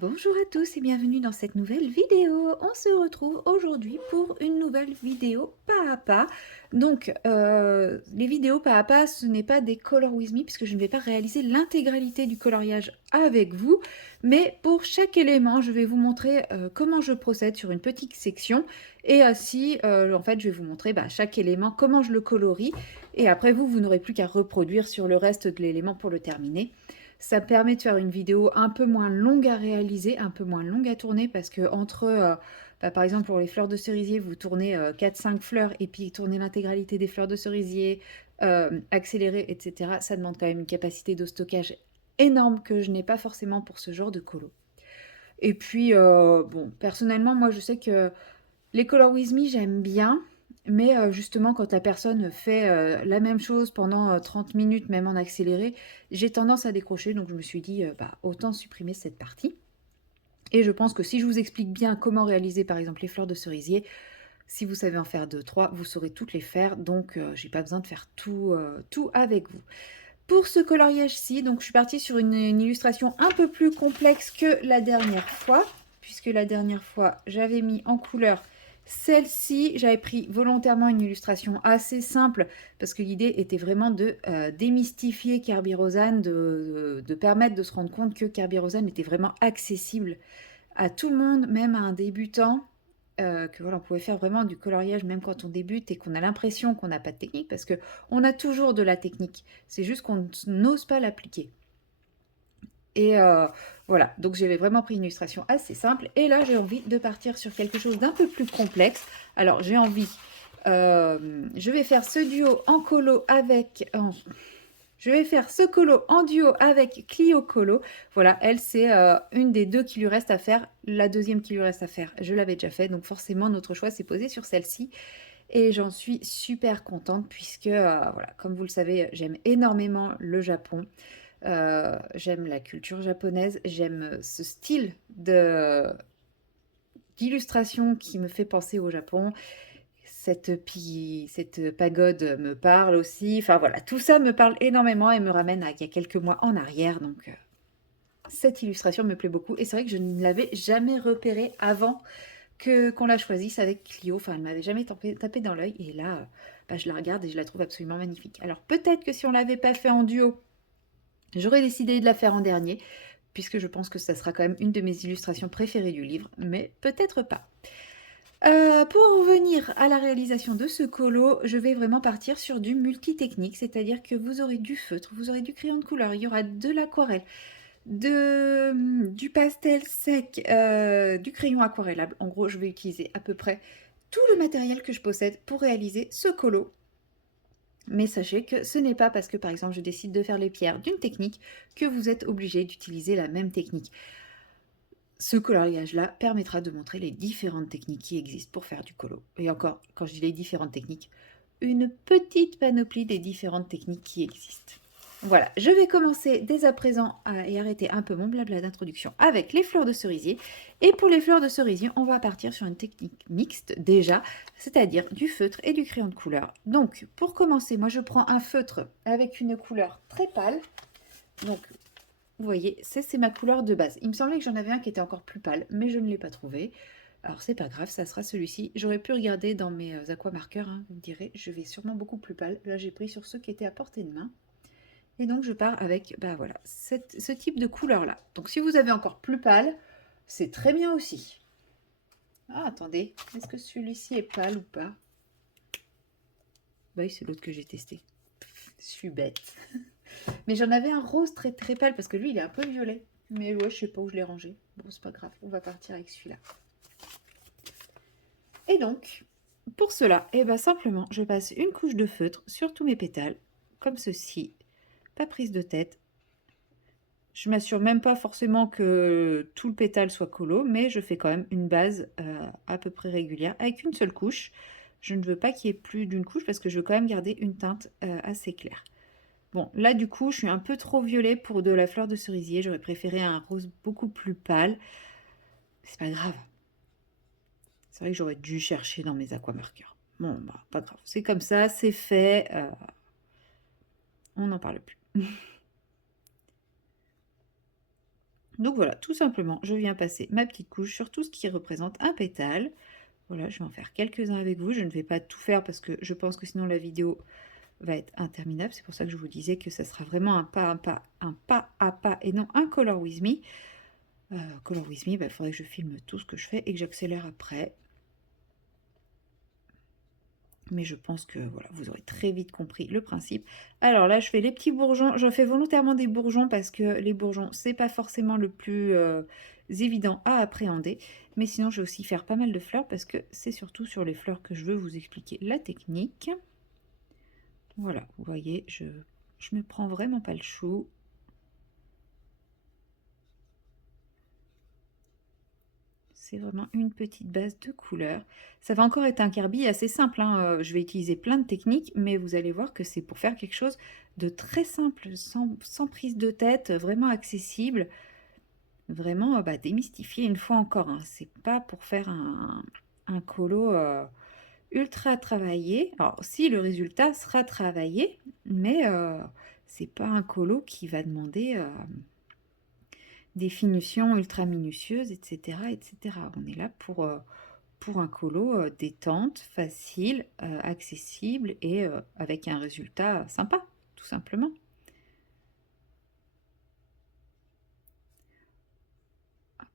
Bonjour à tous et bienvenue dans cette nouvelle vidéo. On se retrouve aujourd'hui pour une nouvelle vidéo pas à pas. Donc, les vidéos pas à pas, ce n'est pas des Color With Me puisque je ne vais pas réaliser l'intégralité du coloriage avec vous. Mais pour chaque élément, je vais vous montrer comment je procède sur une petite section. Et ainsi, en fait, je vais vous montrer chaque élément, comment je le colorie. Et après, vous n'aurez plus qu'à reproduire sur le reste de l'élément pour le terminer. Ça permet de faire une vidéo un peu moins longue à réaliser, un peu moins longue à tourner parce que entre, par exemple pour les fleurs de cerisier, vous tournez 4-5 fleurs et puis tourner l'intégralité des fleurs de cerisier, accélérer, etc. Ça demande quand même une capacité de stockage énorme que je n'ai pas forcément pour ce genre de colo. Et puis, bon, personnellement, moi je sais que les Color With Me, j'aime bien, mais justement, quand la personne fait la même chose pendant 30 minutes, même en accéléré, j'ai tendance à décrocher. Donc, je me suis dit, autant supprimer cette partie. Et je pense que si je vous explique bien comment réaliser, par exemple, les fleurs de cerisier, si vous savez en faire 2-3, vous saurez toutes les faire. Donc, j'ai pas besoin de faire tout avec vous. Pour ce coloriage-ci, donc je suis partie sur une illustration un peu plus complexe que la dernière fois, puisque la dernière fois, j'avais mis en couleur celle-ci. J'avais pris volontairement une illustration assez simple, parce que l'idée était vraiment de démystifier Kerberosan, de permettre de se rendre compte que Kerberosan était vraiment accessible à tout le monde, même à un débutant. Que voilà, on pouvait faire vraiment du coloriage même quand on débute et qu'on a l'impression qu'on n'a pas de technique, parce que on a toujours de la technique, c'est juste qu'on n'ose pas l'appliquer. Et voilà, donc j'avais vraiment pris une illustration assez simple, et là j'ai envie de partir sur quelque chose d'un peu plus complexe. Alors j'ai envie, je vais faire ce duo en colo avec... je vais faire ce colo en duo avec Clio Colo. Voilà, elle, c'est une des deux qui lui reste à faire. La deuxième qui lui reste à faire, je l'avais déjà fait. Donc forcément, notre choix s'est posé sur celle-ci. Et j'en suis super contente puisque, voilà, comme vous le savez, j'aime énormément le Japon. J'aime la culture japonaise. J'aime ce style d'illustration qui me fait penser au Japon. Cette pagode me parle aussi. Enfin voilà, tout ça me parle énormément et me ramène à il y a quelques mois en arrière. Donc cette illustration me plaît beaucoup. Et c'est vrai que je ne l'avais jamais repérée avant qu'on la choisisse avec Clio. Enfin, elle m'avait jamais tapé dans l'œil. Et là, je la regarde et je la trouve absolument magnifique. Alors peut-être que si on l'avait pas fait en duo, j'aurais décidé de la faire en dernier, puisque je pense que ça sera quand même une de mes illustrations préférées du livre. Mais peut-être pas. Pour en revenir à la réalisation de ce colo, je vais vraiment partir sur du multitechnique, c'est-à-dire que vous aurez du feutre, vous aurez du crayon de couleur, il y aura de l'aquarelle, du pastel sec, du crayon aquarellable. En gros, je vais utiliser à peu près tout le matériel que je possède pour réaliser ce colo. Mais sachez que ce n'est pas parce que, par exemple, je décide de faire les pierres d'une technique que vous êtes obligé d'utiliser la même technique. Ce coloriage-là permettra de montrer les différentes techniques qui existent pour faire du colo. Et encore, quand je dis les différentes techniques, une petite panoplie des différentes techniques qui existent. Voilà, je vais commencer dès à présent et arrêter un peu mon blabla d'introduction avec les fleurs de cerisier. Et pour les fleurs de cerisier, on va partir sur une technique mixte déjà, c'est-à-dire du feutre et du crayon de couleur. Donc, pour commencer, moi je prends un feutre avec une couleur très pâle. Donc, vous voyez, c'est ma couleur de base. Il me semblait que j'en avais un qui était encore plus pâle, mais je ne l'ai pas trouvé. Alors c'est pas grave, ça sera celui-ci. J'aurais pu regarder dans mes aquamarqueurs, hein, vous me direz, je vais sûrement beaucoup plus pâle. Là j'ai pris sur ceux qui étaient à portée de main. Et donc je pars avec, voilà, ce type de couleur-là. Donc si vous avez encore plus pâle, c'est très bien aussi. Ah, attendez, est-ce que celui-ci est pâle ou pas? Bah oui, c'est l'autre que j'ai testé. Je suis bête. Mais j'en avais un rose très très pâle parce que lui il est un peu violet. Mais ouais, je sais pas où je l'ai rangé. Bon, c'est pas grave, on va partir avec celui-là. Et donc, pour cela, simplement, je passe une couche de feutre sur tous mes pétales, comme ceci. Pas prise de tête. Je m'assure même pas forcément que tout le pétale soit colo, mais je fais quand même une base à peu près régulière avec une seule couche. Je ne veux pas qu'il y ait plus d'une couche parce que je veux quand même garder une teinte assez claire. Bon, là, du coup, je suis un peu trop violet pour de la fleur de cerisier. J'aurais préféré un rose beaucoup plus pâle. C'est pas grave. C'est vrai que j'aurais dû chercher dans mes aquamarqueurs. Bon, pas grave. C'est comme ça, c'est fait. On n'en parle plus. Donc voilà, tout simplement, je viens passer ma petite couche sur tout ce qui représente un pétale. Voilà, je vais en faire quelques-uns avec vous. Je ne vais pas tout faire parce que je pense que sinon la vidéo va être interminable. C'est pour ça que je vous disais que ça sera vraiment un pas à pas et non un color with me. Color with me, il faudrait que je filme tout ce que je fais et que j'accélère après. Mais je pense que voilà, vous aurez très vite compris le principe. Alors là, je fais les petits bourgeons. Je fais volontairement des bourgeons parce que les bourgeons, c'est pas forcément le plus évident à appréhender. Mais sinon, je vais aussi faire pas mal de fleurs parce que c'est surtout sur les fleurs que je veux vous expliquer la technique. Voilà, vous voyez, je me prends vraiment pas le chou. C'est vraiment une petite base de couleurs. Ça va encore être un Kirby assez simple, hein. Je vais utiliser plein de techniques, mais vous allez voir que c'est pour faire quelque chose de très simple, sans prise de tête, vraiment accessible. Vraiment démystifier une fois encore, hein. C'est pas pour faire un colo ultra travaillé. Alors si le résultat sera travaillé, mais c'est pas un colo qui va demander des finitions ultra minutieuses, etc., etc. On est là pour un colo détente, facile, accessible et avec un résultat sympa, tout simplement. Hop.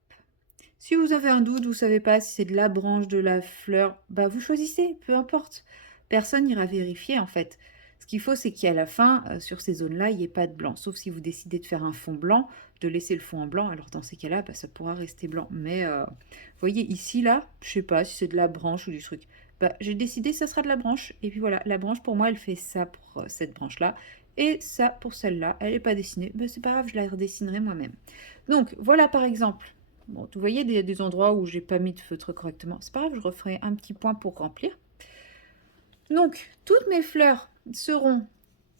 Si vous avez un doute, vous ne savez pas si c'est de la branche, de la fleur, vous choisissez, peu importe. Personne n'ira vérifier en fait. Ce qu'il faut, c'est qu'à la fin, sur ces zones-là, il n'y ait pas de blanc. Sauf si vous décidez de faire un fond blanc, de laisser le fond en blanc. Alors dans ces cas-là, ça pourra rester blanc. Mais vous voyez ici, là, je sais pas si c'est de la branche ou du truc. J'ai décidé que ça sera de la branche. Et puis voilà, la branche, pour moi, elle fait ça pour cette branche-là. Et ça pour celle-là. Elle n'est pas dessinée. C'est pas grave, je la redessinerai moi-même. Donc voilà par exemple. Bon, vous voyez des endroits où j'ai pas mis de feutre correctement. C'est pas grave, je referai un petit point pour remplir. Donc, toutes mes fleurs seront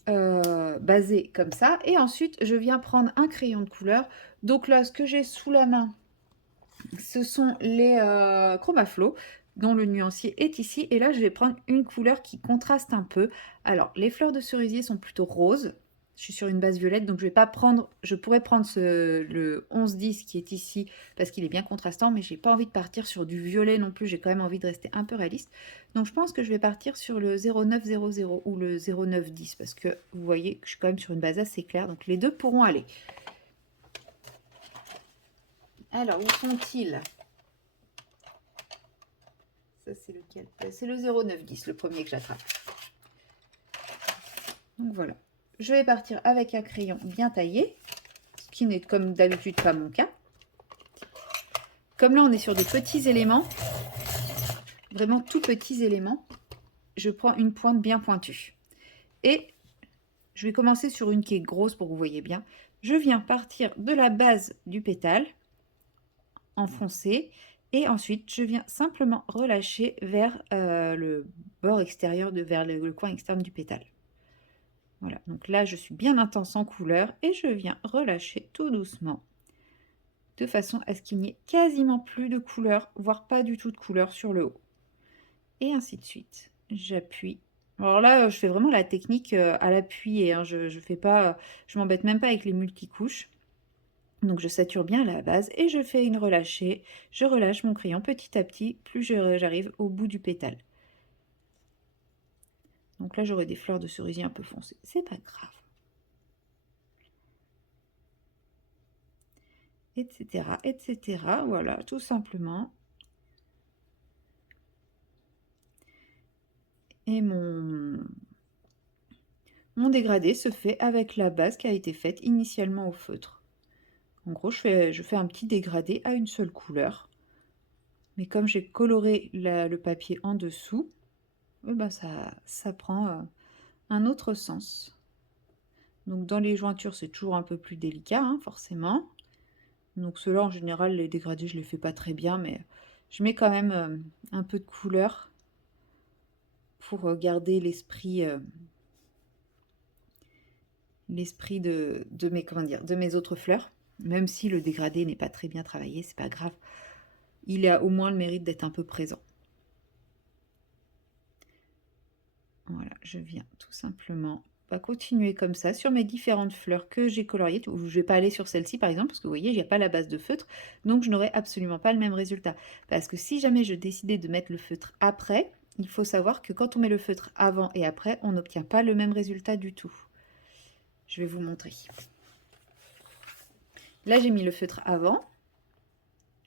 basées comme ça. Et ensuite, je viens prendre un crayon de couleur. Donc là, ce que j'ai sous la main, ce sont les Chromaflow, dont le nuancier est ici. Et là, je vais prendre une couleur qui contraste un peu. Alors, les fleurs de cerisier sont plutôt roses. Je suis sur une base violette, donc je vais pas prendre. Je pourrais prendre le 11-10 qui est ici parce qu'il est bien contrastant, mais j'ai pas envie de partir sur du violet non plus. J'ai quand même envie de rester un peu réaliste. Donc je pense que je vais partir sur le 0900 ou le 0910 parce que vous voyez que je suis quand même sur une base assez claire. Donc les deux pourront aller. Alors où sont-ils? Ça c'est lequel? C'est le 0910, le premier que j'attrape. Donc voilà. Je vais partir avec un crayon bien taillé, ce qui n'est comme d'habitude pas mon cas. Comme là, on est sur des petits éléments, vraiment tout petits éléments, je prends une pointe bien pointue. Et je vais commencer sur une qui est grosse pour que vous voyez bien. Je viens partir de la base du pétale, enfoncer, et ensuite je viens simplement relâcher vers le bord extérieur, vers le coin externe du pétale. Voilà, donc là je suis bien intense en couleur et je viens relâcher tout doucement de façon à ce qu'il n'y ait quasiment plus de couleur, voire pas du tout de couleur sur le haut. Et ainsi de suite. J'appuie. Alors là, je fais vraiment la technique à l'appui, hein. Je fais pas, je m'embête même pas avec les multicouches. Donc je sature bien la base et je fais une relâchée. Je relâche mon crayon petit à petit, plus j'arrive au bout du pétale. Donc là, j'aurai des fleurs de cerisier un peu foncées. C'est pas grave. Etc. etc. Voilà, tout simplement. Et mon dégradé se fait avec la base qui a été faite initialement au feutre. En gros, je fais un petit dégradé à une seule couleur. Mais comme j'ai coloré le papier en dessous, ça prend un autre sens. Donc dans les jointures, c'est toujours un peu plus délicat, hein, forcément. Donc ceux-là, en général, les dégradés, je les fais pas très bien, mais je mets quand même un peu de couleur pour garder l'esprit de mes autres fleurs. Même si le dégradé n'est pas très bien travaillé, c'est pas grave. Il a au moins le mérite d'être un peu présent. Voilà, je viens tout simplement va continuer comme ça sur mes différentes fleurs que j'ai coloriées. Je ne vais pas aller sur celle-ci par exemple, parce que vous voyez, il n'y a pas la base de feutre, donc je n'aurai absolument pas le même résultat. Parce que si jamais je décidais de mettre le feutre après, il faut savoir que quand on met le feutre avant et après, on n'obtient pas le même résultat du tout. Je vais vous montrer. Là, j'ai mis le feutre avant.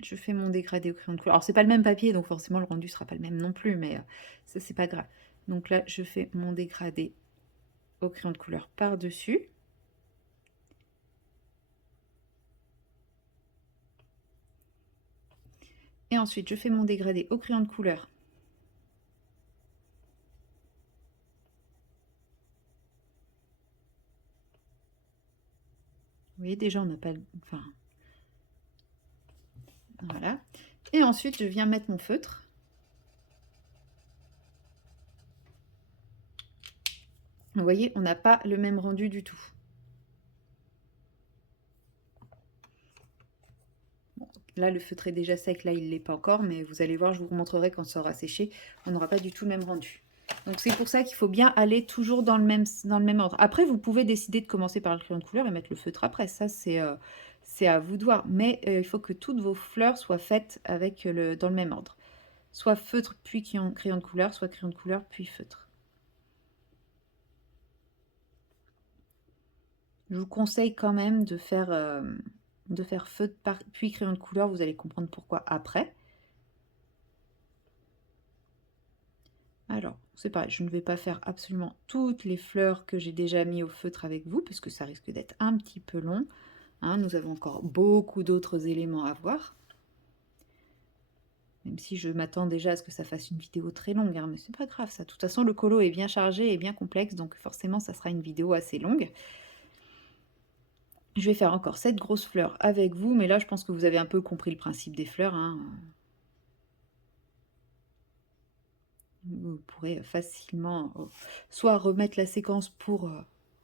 Je fais mon dégradé au crayon de couleur. Alors, c'est pas le même papier, donc forcément, le rendu sera pas le même non plus, mais ça, c'est pas grave. Donc là, je fais mon dégradé au crayon de couleur par-dessus. Et ensuite, je fais mon dégradé au crayon de couleur. Vous voyez, déjà, on n'a pas... Enfin, voilà. Et ensuite, je viens mettre mon feutre. Vous voyez, on n'a pas le même rendu du tout. Bon, là, le feutre est déjà sec. Là, il ne l'est pas encore. Mais vous allez voir, je vous montrerai quand ça aura séché. On n'aura pas du tout le même rendu. Donc c'est pour ça qu'il faut bien aller toujours dans le même ordre. Après, vous pouvez décider de commencer par le crayon de couleur et mettre le feutre après. Ça, c'est à vous de voir. Mais il faut que toutes vos fleurs soient faites avec dans le même ordre. Soit feutre, puis crayon de couleur, soit crayon de couleur, puis feutre. Je vous conseille quand même de faire feutre, puis crayon de couleur. Vous allez comprendre pourquoi après. Alors, c'est pareil, je ne vais pas faire absolument toutes les fleurs que j'ai déjà mis au feutre avec vous, parce que ça risque d'être un petit peu long. Hein, nous avons encore beaucoup d'autres éléments à voir. Même si je m'attends déjà à ce que ça fasse une vidéo très longue, hein, mais c'est pas grave ça. De toute façon, le colo est bien chargé et bien complexe, donc forcément, ça sera une vidéo assez longue. Je vais faire encore cette grosse fleur avec vous, mais là, je pense que vous avez un peu compris le principe des fleurs. Hein. Vous pourrez facilement soit remettre la séquence pour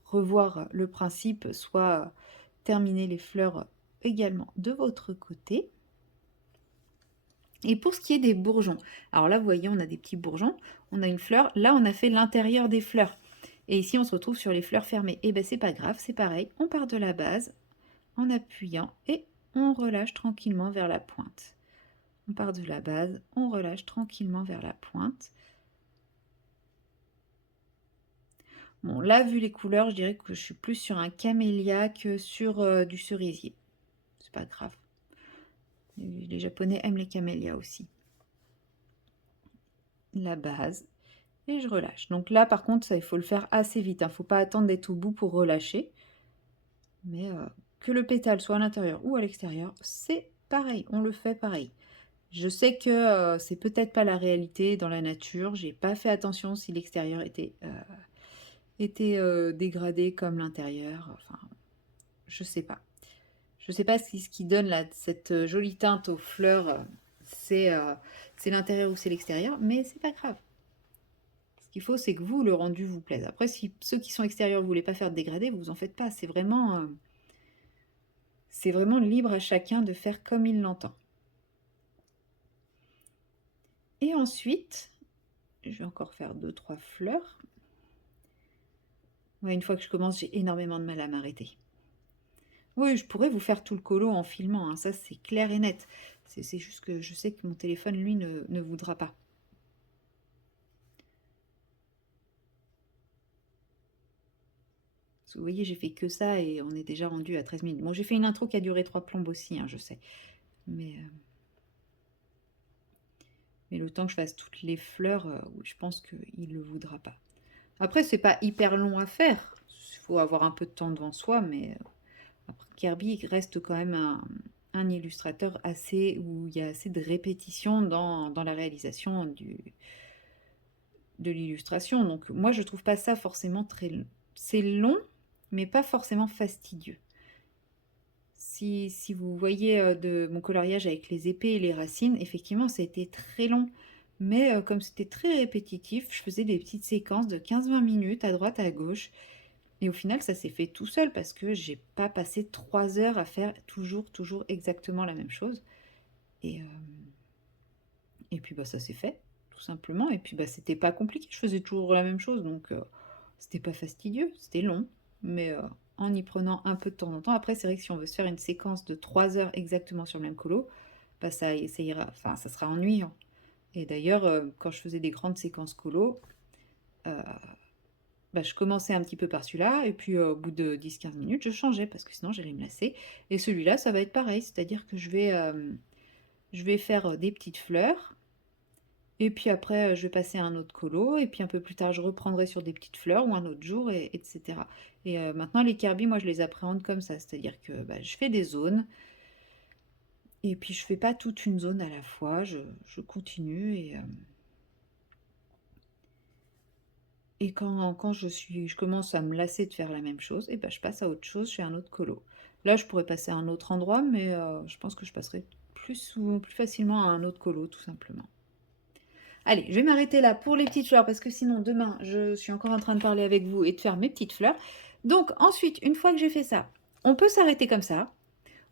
revoir le principe, soit terminer les fleurs également de votre côté. Et pour ce qui est des bourgeons, alors là, vous voyez, on a des petits bourgeons, on a une fleur, là, on a fait l'intérieur des fleurs. Et ici, on se retrouve sur les fleurs fermées. Et bien, c'est pas grave, c'est pareil, on part de la base en appuyant et on relâche tranquillement vers la pointe. On part de la base, on relâche tranquillement vers la pointe. Bon, là, vu les couleurs, je dirais que je suis plus sur un camélia que sur du cerisier. C'est pas grave. Les Japonais aiment les camélias aussi. La base. Et je relâche. Donc là, par contre, ça, il faut le faire assez vite. Il ne faut pas attendre d'être au bout pour relâcher. Mais que le pétale soit à l'intérieur ou à l'extérieur, c'est pareil. On le fait pareil. Je sais que c'est peut-être pas la réalité dans la nature. J'ai pas fait attention si l'extérieur était dégradé comme l'intérieur. Enfin, je sais pas. Je sais pas si ce qui donne là, cette jolie teinte aux fleurs, c'est l'intérieur ou c'est l'extérieur, mais c'est pas grave. Ce qu'il faut, c'est que vous, le rendu vous plaise. Après, si ceux qui sont extérieurs ne voulaient pas faire de dégradé, vous en faites pas. C'est vraiment libre à chacun de faire comme il l'entend. Et ensuite, je vais encore faire 2-3 fleurs. Ouais, une fois que je commence, j'ai énormément de mal à m'arrêter. Oui, je pourrais vous faire tout le colo en filmant, hein, ça c'est clair et net. C'est juste que je sais que mon téléphone, lui, ne voudra pas. Vous voyez, j'ai fait que ça et on est déjà rendu à 13 minutes. Bon, j'ai fait une intro qui a duré 3 plombes aussi, hein, je sais. Mais le temps que je fasse toutes les fleurs, je pense qu'il ne le voudra pas. Après, c'est pas hyper long à faire. Il faut avoir un peu de temps devant soi, mais après, Kirby reste quand même un illustrateur où il y a assez de répétition dans la réalisation de l'illustration. Donc moi, je trouve pas ça forcément très long. C'est long, mais pas forcément fastidieux. Si vous voyez de mon coloriage avec les épées et les racines, effectivement, ça a été très long. Mais comme c'était très répétitif, je faisais des petites séquences de 15-20 minutes à droite, à gauche. Et au final, ça s'est fait tout seul parce que j'ai pas passé 3 heures à faire toujours exactement la même chose. Et puis bah, ça s'est fait, tout simplement. Et puis bah, c'était pas compliqué, je faisais toujours la même chose. Donc C'était pas fastidieux, c'était long, mais en y prenant un peu de temps en temps. Après, c'est vrai que si on veut se faire une séquence de 3 heures exactement sur le même colo, bah ça ira, enfin ça sera ennuyant. Et d'ailleurs, quand je faisais des grandes séquences colo, euh, bah, je commençais un petit peu par celui-là, et puis au bout de 10-15 minutes, je changeais, parce que sinon j'allais me lasser. Et celui-là, ça va être pareil, c'est-à-dire que je vais faire des petites fleurs, et puis après, je vais passer à un autre colo, et puis un peu plus tard, je reprendrai sur des petites fleurs, ou un autre jour, etc. Et maintenant, les Kirby, moi, je les appréhende comme ça, c'est-à-dire que bah, je fais des zones, et puis je fais pas toute une zone à la fois, je continue, et quand je commence à me lasser de faire la même chose, et ben, je passe à autre chose, je fais un autre colo. Là, je pourrais passer à un autre endroit, mais je pense que je passerai plus facilement à un autre colo, tout simplement. Allez, je vais m'arrêter là pour les petites fleurs, parce que sinon, demain, je suis encore en train de parler avec vous et de faire mes petites fleurs. Donc, ensuite, une fois que j'ai fait ça, on peut s'arrêter comme ça,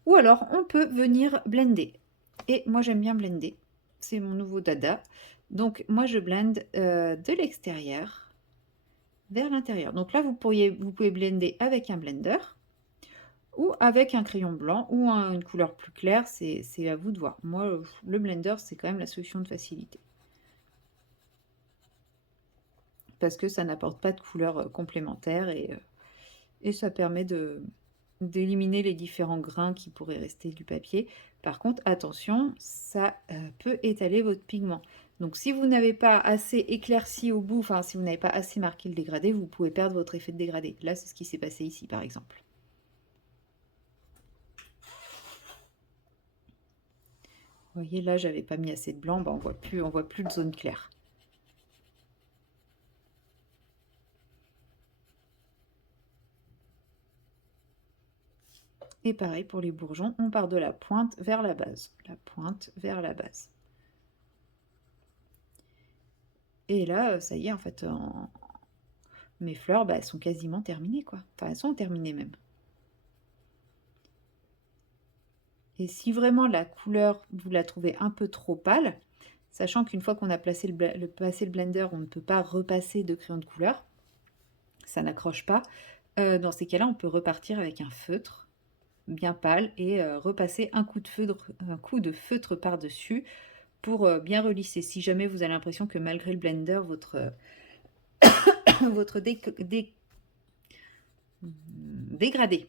ou alors on peut venir blender. Et moi, j'aime bien blender. C'est mon nouveau dada. Donc, moi, je blende de l'extérieur vers l'intérieur. Donc là, vous pouvez blender avec un blender ou avec un crayon blanc ou une couleur plus claire, c'est à vous de voir. Moi, le blender, c'est quand même la solution de facilité. Parce que ça n'apporte pas de couleur complémentaire, et ça permet d'éliminer les différents grains qui pourraient rester du papier. Par contre, attention, ça peut étaler votre pigment. Donc si vous n'avez pas assez éclairci au bout, enfin si vous n'avez pas assez marqué le dégradé, vous pouvez perdre votre effet de dégradé. Là, c'est ce qui s'est passé ici, par exemple. Vous voyez, là, j'avais pas mis assez de blanc, bah, on voit plus de zone claire. Et pareil pour les bourgeons, on part de la pointe vers la base. La pointe vers la base. Et là, ça y est, en fait, mes fleurs, bah, elles sont quasiment terminées, quoi. Enfin, elles sont terminées même. Et si vraiment la couleur, vous la trouvez un peu trop pâle, sachant qu'une fois qu'on a passé le blender, on ne peut pas repasser de crayon de couleur, ça n'accroche pas. Dans ces cas-là, on peut repartir avec un feutre bien pâle et repasser un coup de feutre par-dessus pour bien relisser. Si jamais vous avez l'impression que malgré le blender, votre dégradé,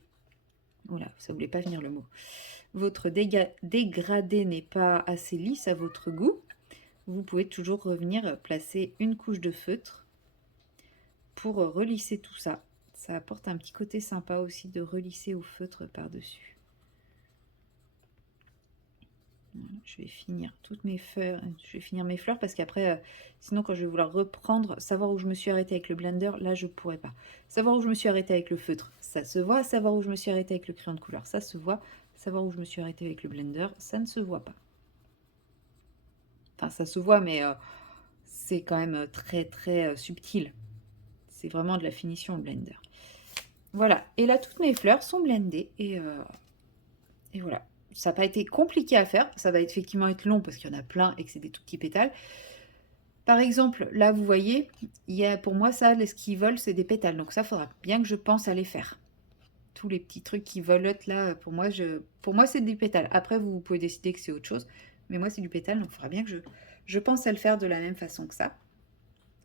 voilà, ça voulait pas venir le mot, votre dégradé n'est pas assez lisse à votre goût, vous pouvez toujours revenir placer une couche de feutre pour relisser tout ça. Ça apporte un petit côté sympa aussi de relisser au feutre par-dessus. Voilà, je vais finir toutes mes fleurs, je vais finir mes fleurs parce qu'après, sinon quand je vais vouloir reprendre, savoir où je me suis arrêtée avec le blender, là je pourrais pas. Savoir où je me suis arrêtée avec le feutre, ça se voit. Savoir où je me suis arrêtée avec le crayon de couleur, ça se voit. Savoir où je me suis arrêtée avec le blender, ça ne se voit pas. Enfin, ça se voit, mais c'est quand même très très subtil. C'est vraiment de la finition au blender. Voilà, et là toutes mes fleurs sont blendées, et voilà. Ça n'a pas été compliqué à faire, ça va effectivement être long parce qu'il y en a plein et que c'est des tout petits pétales. Par exemple, là vous voyez, pour moi ça, ce qui vole, c'est des pétales, donc ça, il faudra bien que je pense à les faire. Tous les petits trucs qui volotent là, pour moi c'est des pétales. Après, vous pouvez décider que c'est autre chose, mais moi c'est du pétale, donc il faudra bien que je pense à le faire de la même façon que ça.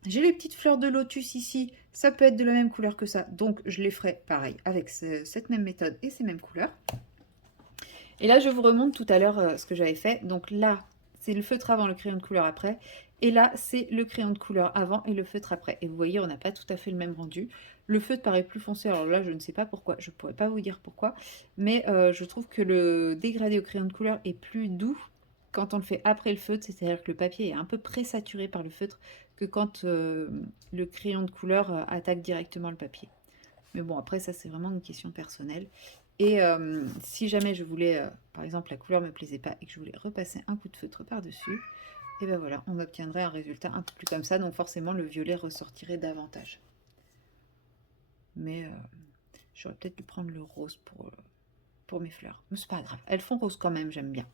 J'ai les petites fleurs de lotus ici, ça peut être de la même couleur que ça, donc je les ferai pareil avec cette même méthode et ces mêmes couleurs. Et là, je vous remonte tout à l'heure ce que j'avais fait. Donc là, c'est le feutre avant, le crayon de couleur après. Et là, c'est le crayon de couleur avant et le feutre après. Et vous voyez, on n'a pas tout à fait le même rendu. Le feutre paraît plus foncé, alors là, je ne sais pas pourquoi. Je ne pourrais pas vous dire pourquoi. Mais je trouve que le dégradé au crayon de couleur est plus doux quand on le fait après le feutre. C'est-à-dire que le papier est un peu présaturé par le feutre que quand le crayon de couleur attaque directement le papier. Mais bon, après, ça, c'est vraiment une question personnelle. Et si jamais je voulais, par exemple, la couleur me plaisait pas et que je voulais repasser un coup de feutre par-dessus, et ben voilà, on obtiendrait un résultat un peu plus comme ça. Donc forcément, le violet ressortirait davantage. Mais j'aurais peut-être dû prendre le rose pour mes fleurs. Mais c'est pas grave, elles font rose quand même, j'aime bien.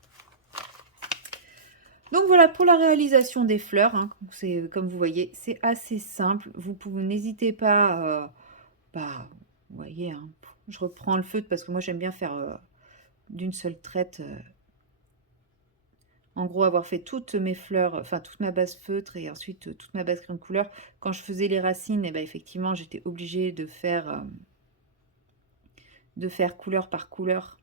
Donc voilà pour la réalisation des fleurs, hein. C'est comme vous voyez, c'est assez simple. Vous pouvez n'hésitez pas, bah, vous voyez, hein, je reprends le feutre parce que moi j'aime bien faire, d'une seule traite, en gros avoir fait toutes mes fleurs, enfin toute ma base feutre et ensuite, toute ma base crayon de couleur. Quand je faisais les racines et ben effectivement j'étais obligée de faire couleur par couleur,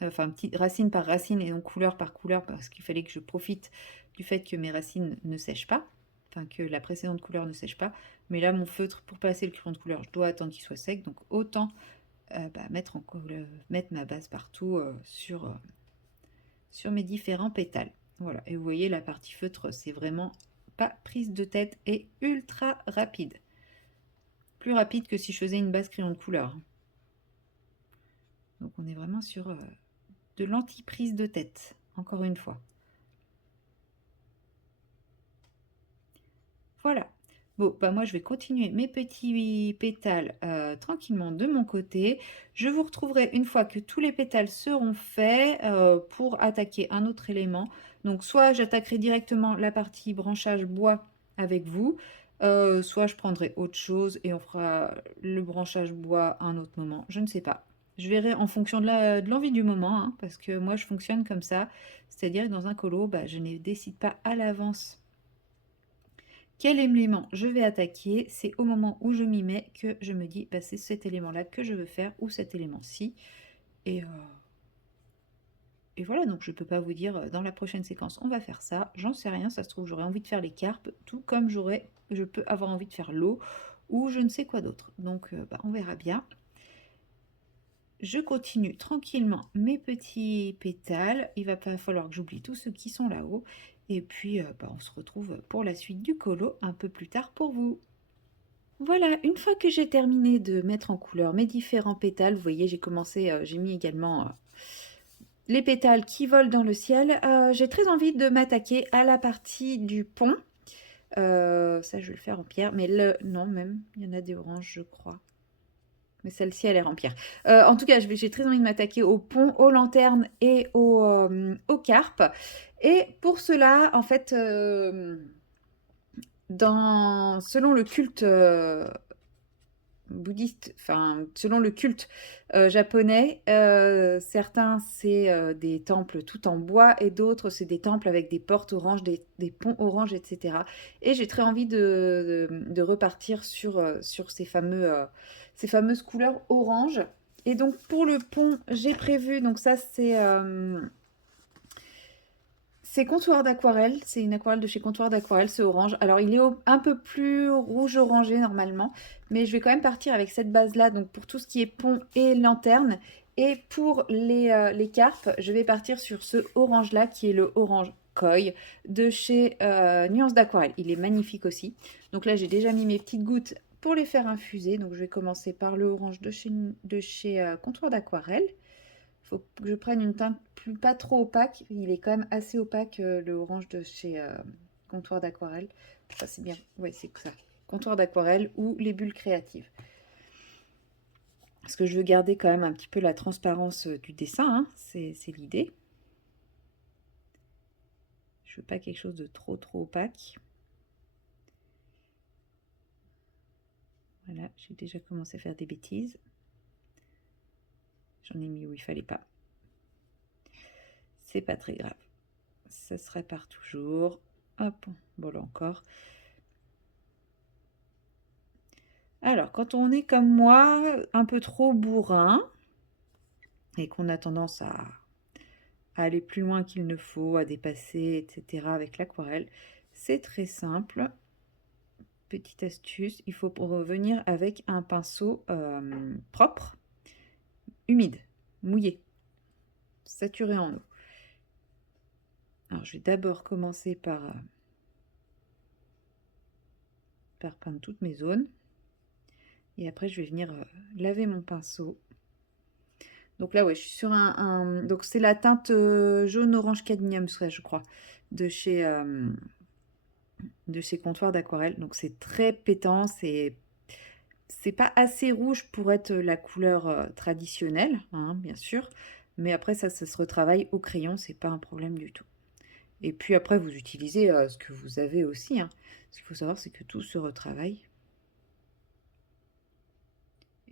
enfin petite racine par racine et donc couleur par couleur parce qu'il fallait que je profite du fait que mes racines ne sèchent pas, enfin que la précédente couleur ne sèche pas. Mais là, mon feutre, pour passer le crayon de couleur, je dois attendre qu'il soit sec, donc autant bah, mettre ma base partout sur mes différents pétales. Voilà, et vous voyez, la partie feutre, c'est vraiment pas prise de tête et ultra rapide. Plus rapide que si je faisais une base crayon de couleur. Donc on est vraiment sur de l'anti-prise de tête, encore une fois. Voilà. Bon, bah moi je vais continuer mes petits pétales tranquillement de mon côté. Je vous retrouverai une fois que tous les pétales seront faits pour attaquer un autre élément. Donc soit j'attaquerai directement la partie branchage bois avec vous, soit je prendrai autre chose et on fera le branchage bois à un autre moment. Je ne sais pas. Je verrai en fonction de l'envie du moment, hein, parce que moi je fonctionne comme ça. C'est-à-dire que dans un colo, bah, je ne décide pas à l'avance quel élément je vais attaquer. C'est au moment où je m'y mets que je me dis, bah, c'est cet élément-là que je veux faire ou cet élément-ci. Et, et voilà, donc je ne peux pas vous dire dans la prochaine séquence, on va faire ça. J'en sais rien, ça se trouve, j'aurais envie de faire les carpes, tout comme je peux avoir envie de faire l'eau ou je ne sais quoi d'autre. Donc, bah, on verra bien. Je continue tranquillement mes petits pétales. Il va pas falloir que j'oublie tous ceux qui sont là-haut. Et puis, bah, on se retrouve pour la suite du colo un peu plus tard pour vous. Voilà, une fois que j'ai terminé de mettre en couleur mes différents pétales, vous voyez, j'ai commencé, j'ai mis également les pétales qui volent dans le ciel. J'ai très envie de m'attaquer à la partie du pont. Ça, je vais le faire en pierre, mais non, même, il y en a des oranges, je crois. Mais celle-ci, elle est en pierre. En tout cas, j'ai très envie de m'attaquer au pont, aux lanternes et aux carpes. Et pour cela, en fait, selon le culte bouddhiste, enfin, selon le culte japonais, certains c'est des temples tout en bois et d'autres c'est des temples avec des portes oranges, des ponts oranges, etc. Et j'ai très envie de repartir sur ces fameuses couleurs orange. Et donc pour le pont, j'ai prévu, donc ça c'est Comptoir d'Aquarelle, c'est une aquarelle de chez Comptoir d'Aquarelle, c'est orange. Alors il est un peu plus rouge-orangé normalement, mais je vais quand même partir avec cette base-là, donc pour tout ce qui est pont et lanterne. Et pour les carpes, je vais partir sur ce orange-là, qui est le orange Koi de chez Nuance d'Aquarelle. Il est magnifique aussi. Donc là, j'ai déjà mis mes petites gouttes pour les faire infuser. Donc je vais commencer par le orange de chez Comptoir d'Aquarelle. Faut que je prenne une teinte pas trop opaque. Il est quand même assez opaque, le orange de chez Comptoir d'Aquarelle. Ça, c'est bien. Oui, c'est ça. Comptoir d'Aquarelle ou les bulles créatives. Parce que je veux garder quand même un petit peu la transparence du dessin, hein. C'est l'idée. Je veux pas quelque chose de trop opaque. Voilà, j'ai déjà commencé à faire des bêtises. J'en ai mis où il fallait pas. C'est pas très grave. Ça se répare toujours. Hop, bon là encore. Alors, quand on est comme moi, un peu trop bourrin, et qu'on a tendance à aller plus loin qu'il ne faut, à dépasser, etc. avec l'aquarelle, c'est très simple. Petite astuce, il faut revenir avec un pinceau propre, humide, mouillé, saturé en eau. Alors, je vais d'abord commencer par peindre toutes mes zones. Et après, je vais venir laver mon pinceau. Donc là, ouais, je suis sur donc c'est la teinte jaune orange cadmium, je crois, de chez Comptoir d'Aquarelle. Donc c'est très pétant, c'est pas assez rouge pour être la couleur traditionnelle, hein, bien sûr. Mais après ça se retravaille au crayon, c'est pas un problème du tout. Et puis après, vous utilisez ce que vous avez aussi, hein. Ce qu'il faut savoir, c'est que tout se retravaille.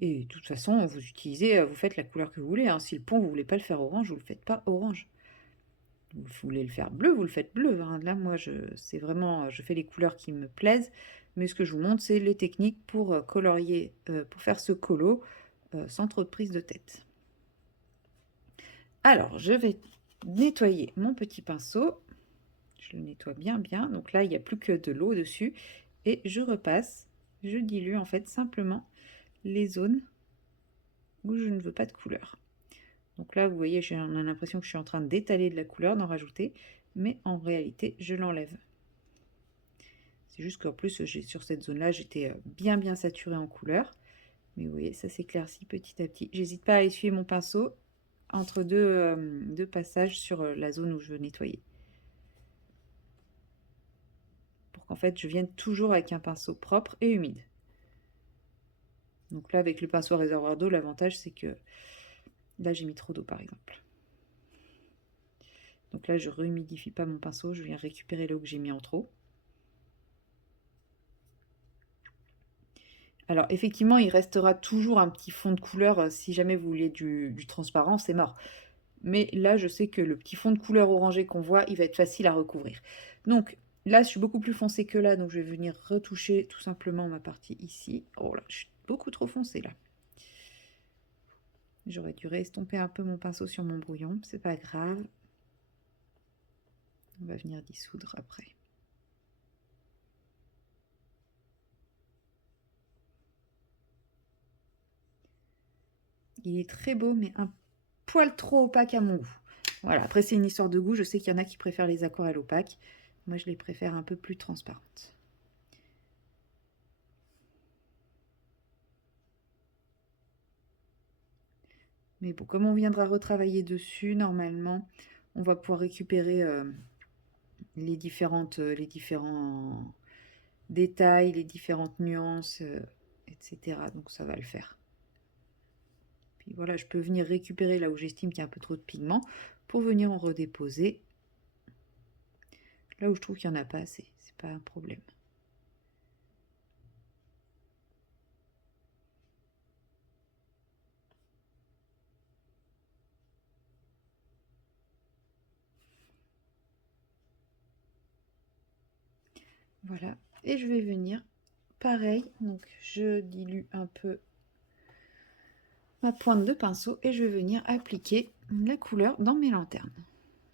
Et de toute façon, vous utilisez, vous faites la couleur que vous voulez, hein. Si le pont, vous voulez pas le faire orange, vous le faites pas orange. Vous voulez le faire bleu, vous le faites bleu, hein. Là, moi, c'est vraiment, je fais les couleurs qui me plaisent. Mais ce que je vous montre, c'est les techniques pour colorier, pour faire ce colo sans trop de prise de tête. Alors, je vais nettoyer mon petit pinceau. Je le nettoie bien, bien. Donc là, il n'y a plus que de l'eau dessus. Et je repasse, je dilue en fait simplement les zones où je ne veux pas de couleur. Donc là, vous voyez, on a l'impression que je suis en train d'étaler de la couleur, d'en rajouter. Mais en réalité, je l'enlève. C'est juste qu'en plus, sur cette zone-là, j'étais bien, bien saturée en couleur. Mais vous voyez, ça s'éclaircit petit à petit. J'hésite pas à essuyer mon pinceau entre deux passages sur la zone où je veux nettoyer. Pour qu'en fait, je vienne toujours avec un pinceau propre et humide. Donc là, avec le pinceau réservoir d'eau, l'avantage, c'est que là, j'ai mis trop d'eau, par exemple. Donc là, je ne réhumidifie pas mon pinceau, je viens récupérer l'eau que j'ai mis en trop. Alors, effectivement, il restera toujours un petit fond de couleur. Si jamais vous vouliez du transparent, c'est mort. Mais là, je sais que le petit fond de couleur orangé qu'on voit, il va être facile à recouvrir. Donc là, je suis beaucoup plus foncée que là, donc je vais venir retoucher tout simplement ma partie ici. Oh là, je suis beaucoup trop foncée là. J'aurais dû estomper un peu mon pinceau sur mon brouillon, c'est pas grave. On va venir dissoudre après. Il est très beau, mais un poil trop opaque à mon goût. Voilà, après c'est une histoire de goût, je sais qu'il y en a qui préfèrent les aquarelles opaques. Moi, je les préfère un peu plus transparentes. Mais bon, comme on viendra retravailler dessus, normalement, on va pouvoir récupérer les différents détails, les différentes nuances, etc. Donc ça va le faire. Puis voilà, je peux venir récupérer là où j'estime qu'il y a un peu trop de pigments pour venir en redéposer là où je trouve qu'il n'y en a pas assez. C'est pas un problème. Voilà, et je vais venir pareil, donc je dilue un peu ma pointe de pinceau et je vais venir appliquer la couleur dans mes lanternes.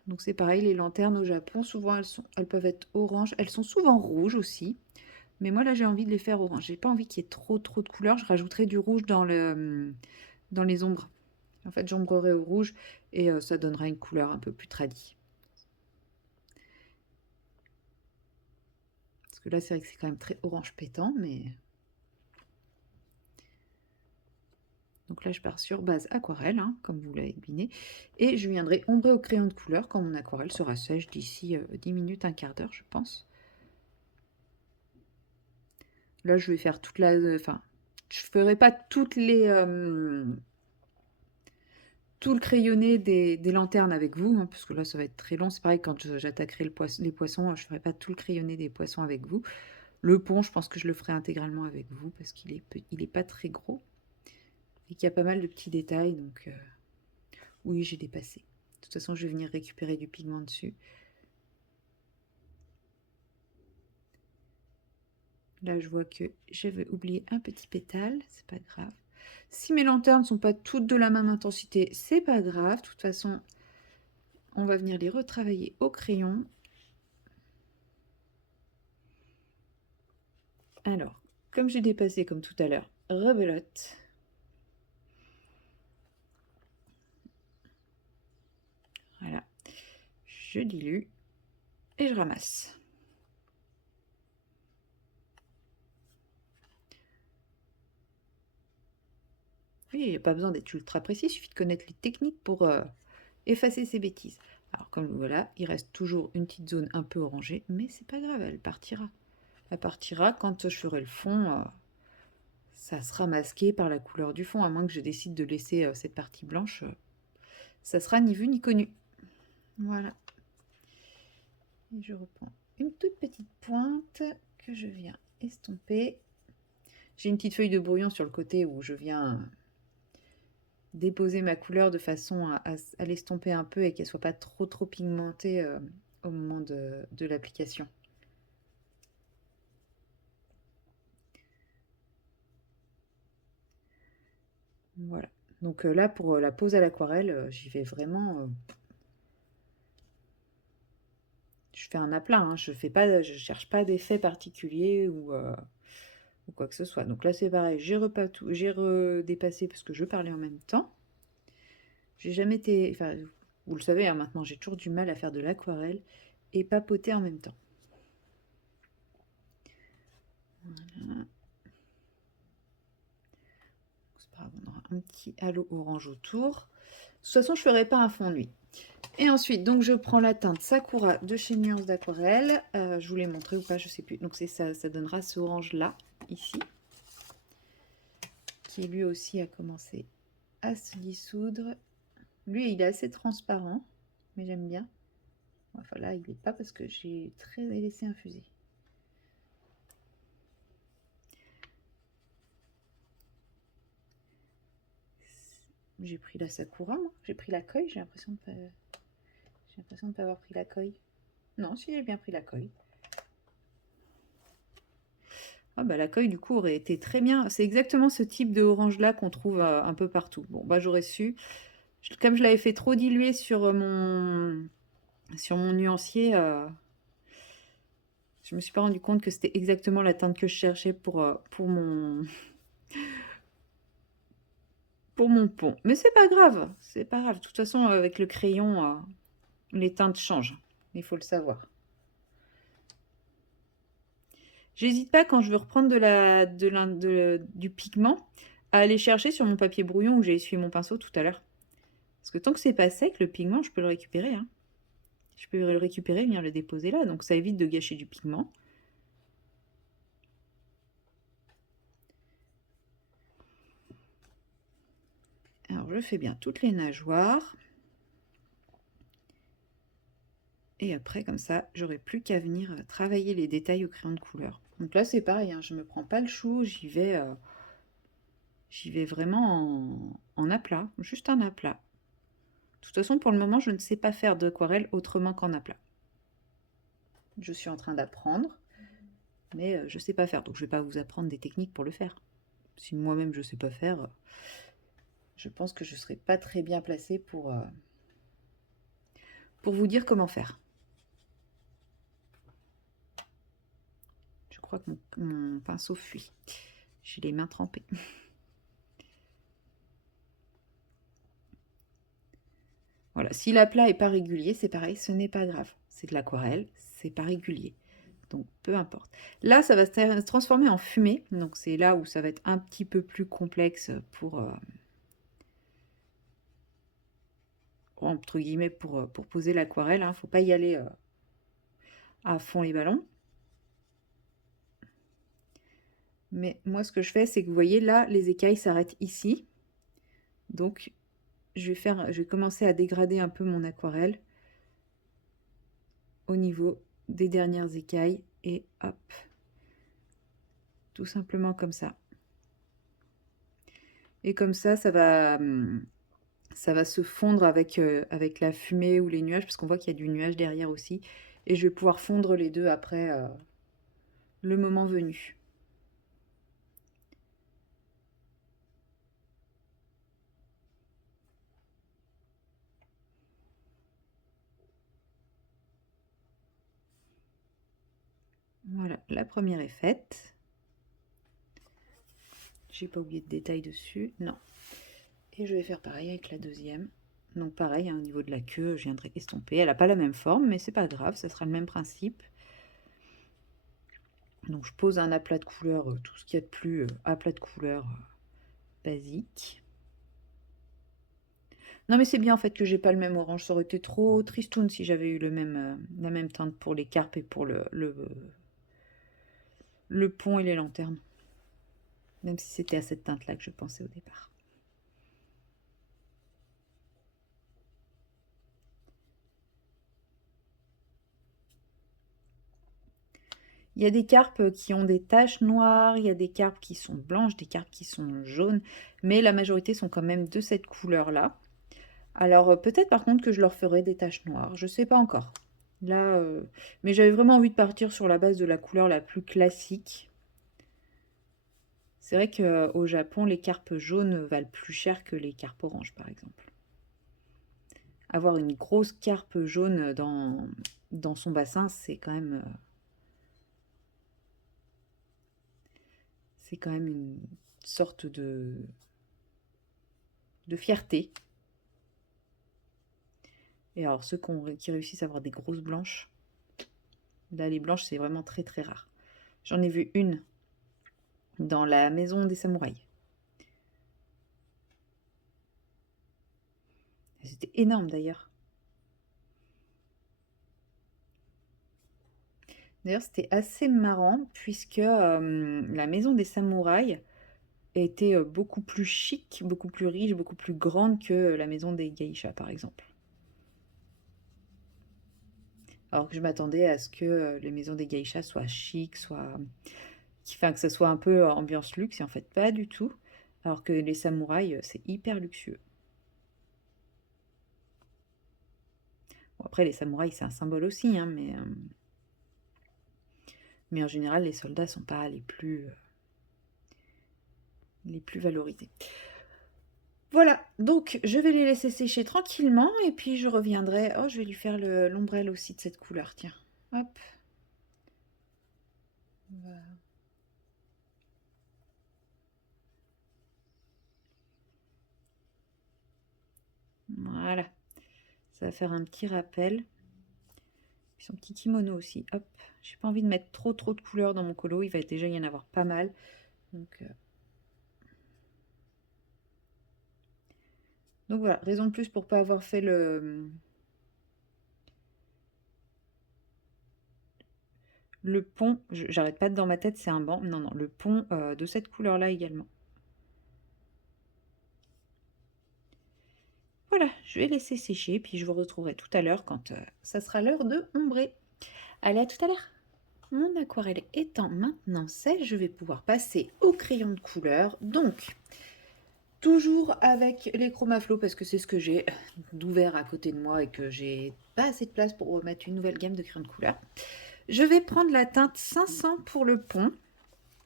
Donc c'est pareil, les lanternes au Japon, souvent elles peuvent être oranges, elles sont souvent rouges aussi. Mais moi là j'ai envie de les faire orange. J'ai pas envie qu'il y ait trop de couleurs. Je rajouterai du rouge dans les ombres. En fait j'ombrerai au rouge et ça donnera une couleur un peu plus tradie. Parce que là c'est vrai que c'est quand même très orange pétant, mais... Donc là je pars sur base aquarelle, hein, comme vous l'avez deviné. Et je viendrai ombrer au crayon de couleur quand mon aquarelle sera sèche d'ici 10 minutes, un quart d'heure je pense. Là, je vais faire toute la... Enfin, je ferai pas toutes les... tout le crayonné des lanternes avec vous, hein, parce que là, ça va être très long. C'est pareil, quand j'attaquerai les poissons, je ferai pas tout le crayonné des poissons avec vous. Le pont, je pense que je le ferai intégralement avec vous, parce qu'il est pas très gros. Et qu'il y a pas mal de petits détails, donc... Oui, j'ai dépassé. De toute façon, je vais venir récupérer du pigment dessus. Là, je vois que j'avais oublié un petit pétale, c'est pas grave. Si mes lanternes ne sont pas toutes de la même intensité, c'est pas grave. De toute façon, on va venir les retravailler au crayon. Alors, comme j'ai dépassé comme tout à l'heure, rebelote. Voilà, je dilue et je ramasse. Oui, il n'y a pas besoin d'être ultra précis, il suffit de connaître les techniques pour effacer ces bêtises. Alors comme voilà, il reste toujours une petite zone un peu orangée, mais c'est pas grave, elle partira. Elle partira quand je ferai le fond, ça sera masqué par la couleur du fond, à moins que je décide de laisser cette partie blanche, ça sera ni vu ni connu. Voilà. Et je reprends une toute petite pointe que je viens estomper. J'ai une petite feuille de brouillon sur le côté où je viens déposer ma couleur de façon à l'estomper un peu et qu'elle soit pas trop pigmentée au moment de l'application. Voilà. Donc là, pour la pose à l'aquarelle, j'y vais vraiment. Je fais un aplat, hein, je cherche pas d'effet particulier ou quoi que ce soit. Donc là, c'est pareil, j'ai redépassé parce que je parlais en même temps. J'ai jamais été. Enfin, vous le savez, hein, maintenant, j'ai toujours du mal à faire de l'aquarelle et papoter en même temps. Voilà. C'est pas grave, on aura un petit halo orange autour. De toute façon, je ferai pas un fond nuit. Et ensuite, donc je prends la teinte Sakura de chez Nuance d'Aquarelle. Je vous l'ai montré ou pas, je sais plus. Donc c'est ça, ça donnera ce orange là, ici, qui lui aussi a commencé à se dissoudre. Lui, il est assez transparent, mais j'aime bien. Enfin là, il n'est pas parce que j'ai très laissé infuser. J'ai pris la Sakura, moi. J'ai pris la Koi, j'ai l'impression de pas avoir pris la Koi. Non, si j'ai bien pris la Koi. Ah bah la Koi du coup aurait été très bien. C'est exactement ce type de orange là qu'on trouve un peu partout. Bon bah j'aurais su. Comme je l'avais fait trop diluer sur mon nuancier, je me suis pas rendu compte que c'était exactement la teinte que je cherchais pour mon pont. Mais c'est pas grave, c'est pas grave. De toute façon avec le crayon, les teintes changent. Il faut le savoir. J'hésite pas quand je veux reprendre du pigment à aller chercher sur mon papier brouillon où j'ai essuyé mon pinceau tout à l'heure. Parce que tant que c'est pas sec, le pigment, je peux le récupérer, hein. Je peux le récupérer, venir le déposer là, donc ça évite de gâcher du pigment. Alors je fais bien toutes les nageoires. Et après, comme ça, j'aurai plus qu'à venir travailler les détails au crayon de couleur. Donc là, c'est pareil, hein, je me prends pas le chou, j'y vais vraiment en aplat, juste un aplat. De toute façon, pour le moment, je ne sais pas faire d'aquarelle autrement qu'en aplat. Je suis en train d'apprendre, mais je ne sais pas faire. Donc je ne vais pas vous apprendre des techniques pour le faire. Si moi-même je ne sais pas faire, je pense que je ne serai pas très bien placée pour vous dire comment faire. Je crois que mon pinceau fuit. J'ai les mains trempées. Voilà, si l'aplat n'est pas régulier, c'est pareil, ce n'est pas grave. C'est de l'aquarelle, c'est pas régulier. Donc peu importe. Là, ça va se transformer en fumée. Donc c'est là où ça va être un petit peu plus complexe entre guillemets pour poser l'aquarelle. Il ne faut pas y aller à fond les ballons. Mais moi, ce que je fais, c'est que vous voyez là, les écailles s'arrêtent ici. Donc je vais commencer à dégrader un peu mon aquarelle au niveau des dernières écailles et hop, tout simplement comme ça. Et comme ça, ça va se fondre avec la fumée ou les nuages, parce qu'on voit qu'il y a du nuage derrière aussi. Et je vais pouvoir fondre les deux après le moment venu. Voilà, la première est faite. J'ai pas oublié de détail dessus, non. Et je vais faire pareil avec la deuxième. Donc pareil, hein, au niveau de la queue, je viendrai estomper. Elle n'a pas la même forme, mais c'est pas grave, ça sera le même principe. Donc je pose un aplat de couleur, tout ce qu'il y a de plus aplat de couleur basique. Non mais c'est bien en fait que j'ai pas le même orange, ça aurait été trop tristoun si j'avais eu la même teinte pour les carpes et pour le pont et les lanternes. Même si c'était à cette teinte là que je pensais au départ. Il y a des carpes qui ont des taches noires, il y a des carpes qui sont blanches, des carpes qui sont jaunes, mais la majorité sont quand même de cette couleur-là. Alors peut-être par contre que je leur ferai des taches noires, je sais pas encore. Là, mais j'avais vraiment envie de partir sur la base de la couleur la plus classique. C'est vrai qu'au Japon, les carpes jaunes valent plus cher que les carpes oranges, par exemple. Avoir une grosse carpe jaune dans son bassin, c'est quand même une sorte de fierté. Et alors, ceux qui réussissent à avoir des grosses blanches, là, les blanches, c'est vraiment très très rare. J'en ai vu une dans la maison des samouraïs. C'était énorme d'ailleurs. D'ailleurs, c'était assez marrant puisque la maison des samouraïs était beaucoup plus chic, beaucoup plus riche, beaucoup plus grande que la maison des geishas, par exemple. Alors que je m'attendais à ce que les maisons des geishas soient chic, que ça soit un peu ambiance luxe, et en fait pas du tout. Alors que les samouraïs, c'est hyper luxueux. Bon, après, les samouraïs, c'est un symbole aussi, hein, mais en général, les soldats sont pas les plus valorisés. Voilà, donc je vais les laisser sécher tranquillement et puis je reviendrai. Oh, je vais lui faire l'ombrelle aussi de cette couleur, tiens. Hop. Voilà, ça va faire un petit rappel. Son petit kimono aussi, hop. J'ai pas envie de mettre trop de couleurs dans mon colo, il va déjà y en avoir pas mal. Donc voilà, raison de plus pour pas avoir fait le pont. J'arrête pas de dans ma tête, c'est un banc. Non, non, le pont de cette couleur-là également. Voilà, je vais laisser sécher, puis je vous retrouverai tout à l'heure quand ça sera l'heure de ombrer. Allez, à tout à l'heure. Mon aquarelle étant maintenant sèche, je vais pouvoir passer au crayon de couleur. Donc, toujours avec les Chromaflow parce que c'est ce que j'ai d'ouvert à côté de moi et que j'ai pas assez de place pour remettre une nouvelle gamme de crayons de couleur. Je vais prendre la teinte 500 pour le pont.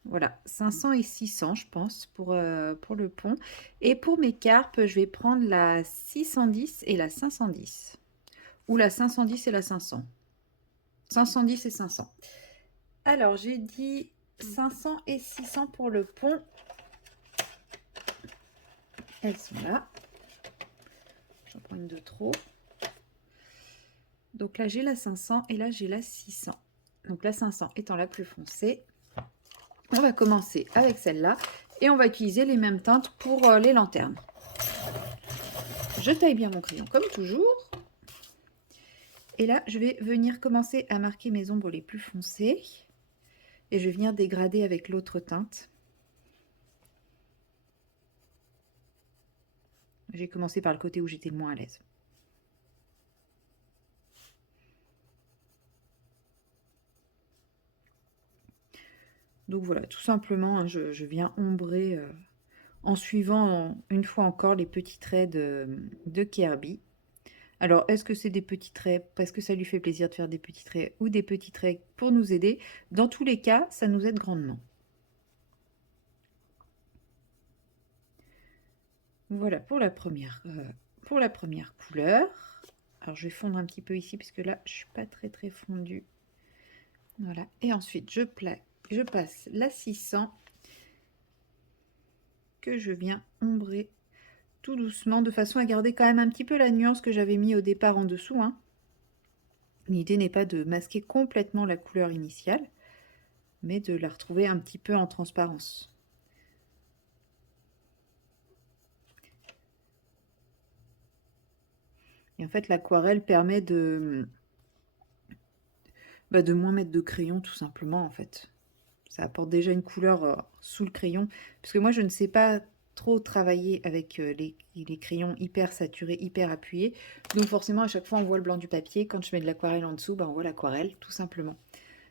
Voilà, 500 et 600 je pense pour le pont. Et pour mes carpes, je vais prendre la 610 et la 510. Ou la 510 et la 500. 510 et 500. Alors, j'ai dit 500 et 600 pour le pont. Elles sont là. J'en prends une de trop. Donc là, j'ai la 500 et là, j'ai la 600. Donc la 500 étant la plus foncée. On va commencer avec celle-là et on va utiliser les mêmes teintes pour les lanternes. Je taille bien mon crayon comme toujours. Et là, je vais venir commencer à marquer mes ombres les plus foncées. Et je vais venir dégrader avec l'autre teinte. J'ai commencé par le côté où j'étais le moins à l'aise. Donc voilà, tout simplement, hein, je viens ombrer en suivant une fois encore les petits traits de Kirby. Alors, est-ce que c'est des petits traits parce que ça lui fait plaisir de faire des petits traits ou des petits traits pour nous aider? Dans tous les cas, ça nous aide grandement. Voilà pour la première couleur. Alors, je vais fondre un petit peu ici parce que là, je suis pas très fondue. Voilà. Et ensuite, je passe la 600 que je viens ombrer tout doucement de façon à garder quand même un petit peu la nuance que j'avais mis au départ en dessous. Hein. L'idée n'est pas de masquer complètement la couleur initiale, mais de la retrouver un petit peu en transparence. Et en fait, l'aquarelle permet de moins mettre de crayon, tout simplement, en fait. Ça apporte déjà une couleur sous le crayon. Parce que moi, je ne sais pas trop travailler avec les crayons hyper saturés, hyper appuyés. Donc forcément, à chaque fois, on voit le blanc du papier. Quand je mets de l'aquarelle en dessous, on voit l'aquarelle, tout simplement.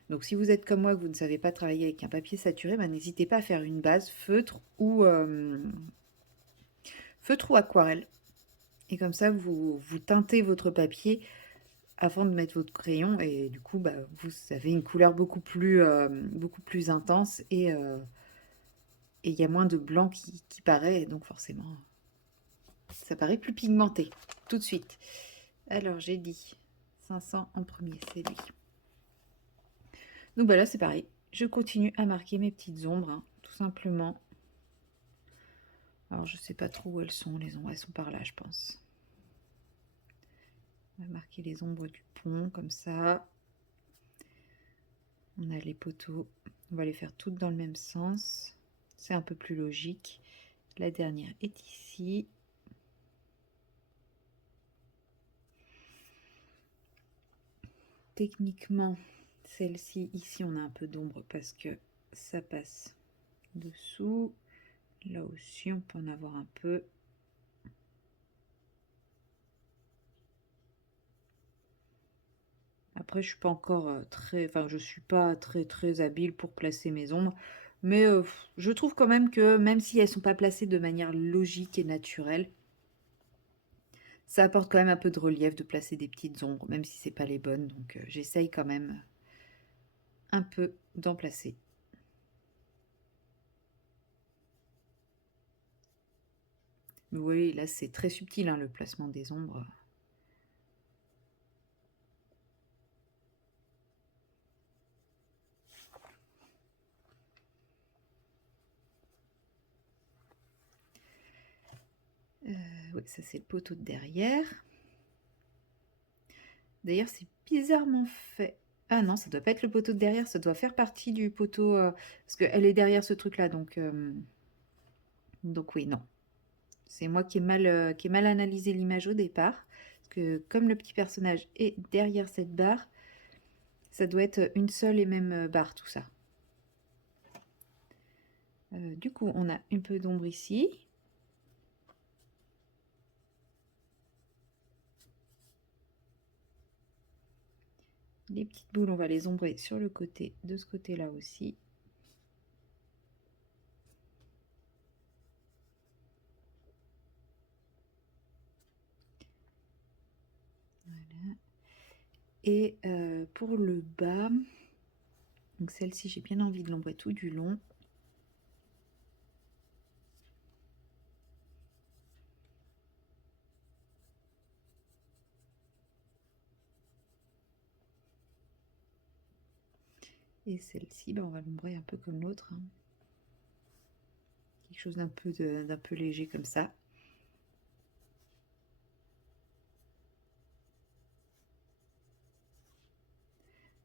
Donc si vous êtes comme moi, que vous ne savez pas travailler avec un papier saturé, bah, n'hésitez pas à faire une base feutre ou aquarelle. Et comme ça, vous teintez votre papier avant de mettre votre crayon. Et du coup, bah, vous avez une couleur beaucoup plus intense. Et il y a moins de blanc qui paraît. Et donc forcément, ça paraît plus pigmenté tout de suite. Alors, j'ai dit 500 en premier, c'est lui. Donc, bah là, c'est pareil. Je continue à marquer mes petites ombres, hein, tout simplement. Alors, je sais pas trop où elles sont, les ombres. Elles sont par là, je pense. On va marquer les ombres du pont, comme ça. On a les poteaux. On va les faire toutes dans le même sens. C'est un peu plus logique. La dernière est ici. Techniquement, celle-ci, ici, on a un peu d'ombre parce que ça passe dessous. Là aussi, on peut en avoir un peu. Après, je suis pas encore je suis pas très habile pour placer mes ombres, mais je trouve quand même que même si elles sont pas placées de manière logique et naturelle, ça apporte quand même un peu de relief de placer des petites ombres, même si c'est pas les bonnes. Donc j'essaye quand même un peu d'en placer. Mais vous voyez, là c'est très subtil, hein, le placement des ombres. Oui, ça c'est le poteau de derrière. D'ailleurs, c'est bizarrement fait. Ah non, ça doit pas être le poteau de derrière, ça doit faire partie du poteau, parce qu'elle est derrière ce truc-là, donc oui, non. C'est moi qui ai mal analysé l'image au départ, parce que comme le petit personnage est derrière cette barre, ça doit être une seule et même barre, tout ça. Du coup, on a un peu d'ombre ici. Les petites boules, on va les ombrer sur le côté, de ce côté-là aussi. Voilà. Et pour le bas, donc celle-ci, j'ai bien envie de l'ombrer tout du long. Et celle-ci, on va l'ombrer un peu comme l'autre, hein. Quelque chose d'un peu léger comme ça.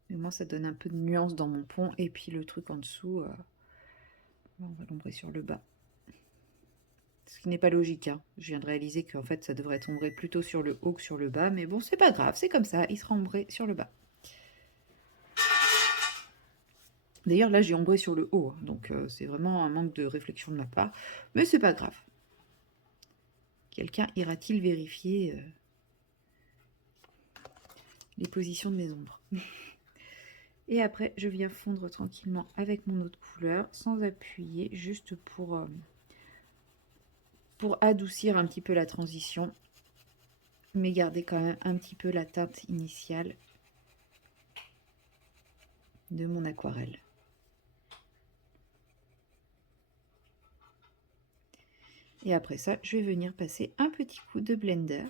Mais moi, ça donne un peu de nuance dans mon pont. Et puis le truc en dessous, on va l'ombrer sur le bas. Ce qui n'est pas logique, hein. Je viens de réaliser qu'en fait, ça devrait être ombré plutôt sur le haut que sur le bas. Mais bon, c'est pas grave, c'est comme ça. Il sera ombré sur le bas. D'ailleurs, là, j'ai ombré sur le haut. Hein, donc, c'est vraiment un manque de réflexion de ma part. Mais c'est pas grave. Quelqu'un ira-t-il vérifier les positions de mes ombres? Et après, je viens fondre tranquillement avec mon autre couleur, sans appuyer, juste pour adoucir un petit peu la transition, mais garder quand même un petit peu la teinte initiale de mon aquarelle. Et après ça, je vais venir passer un petit coup de blender.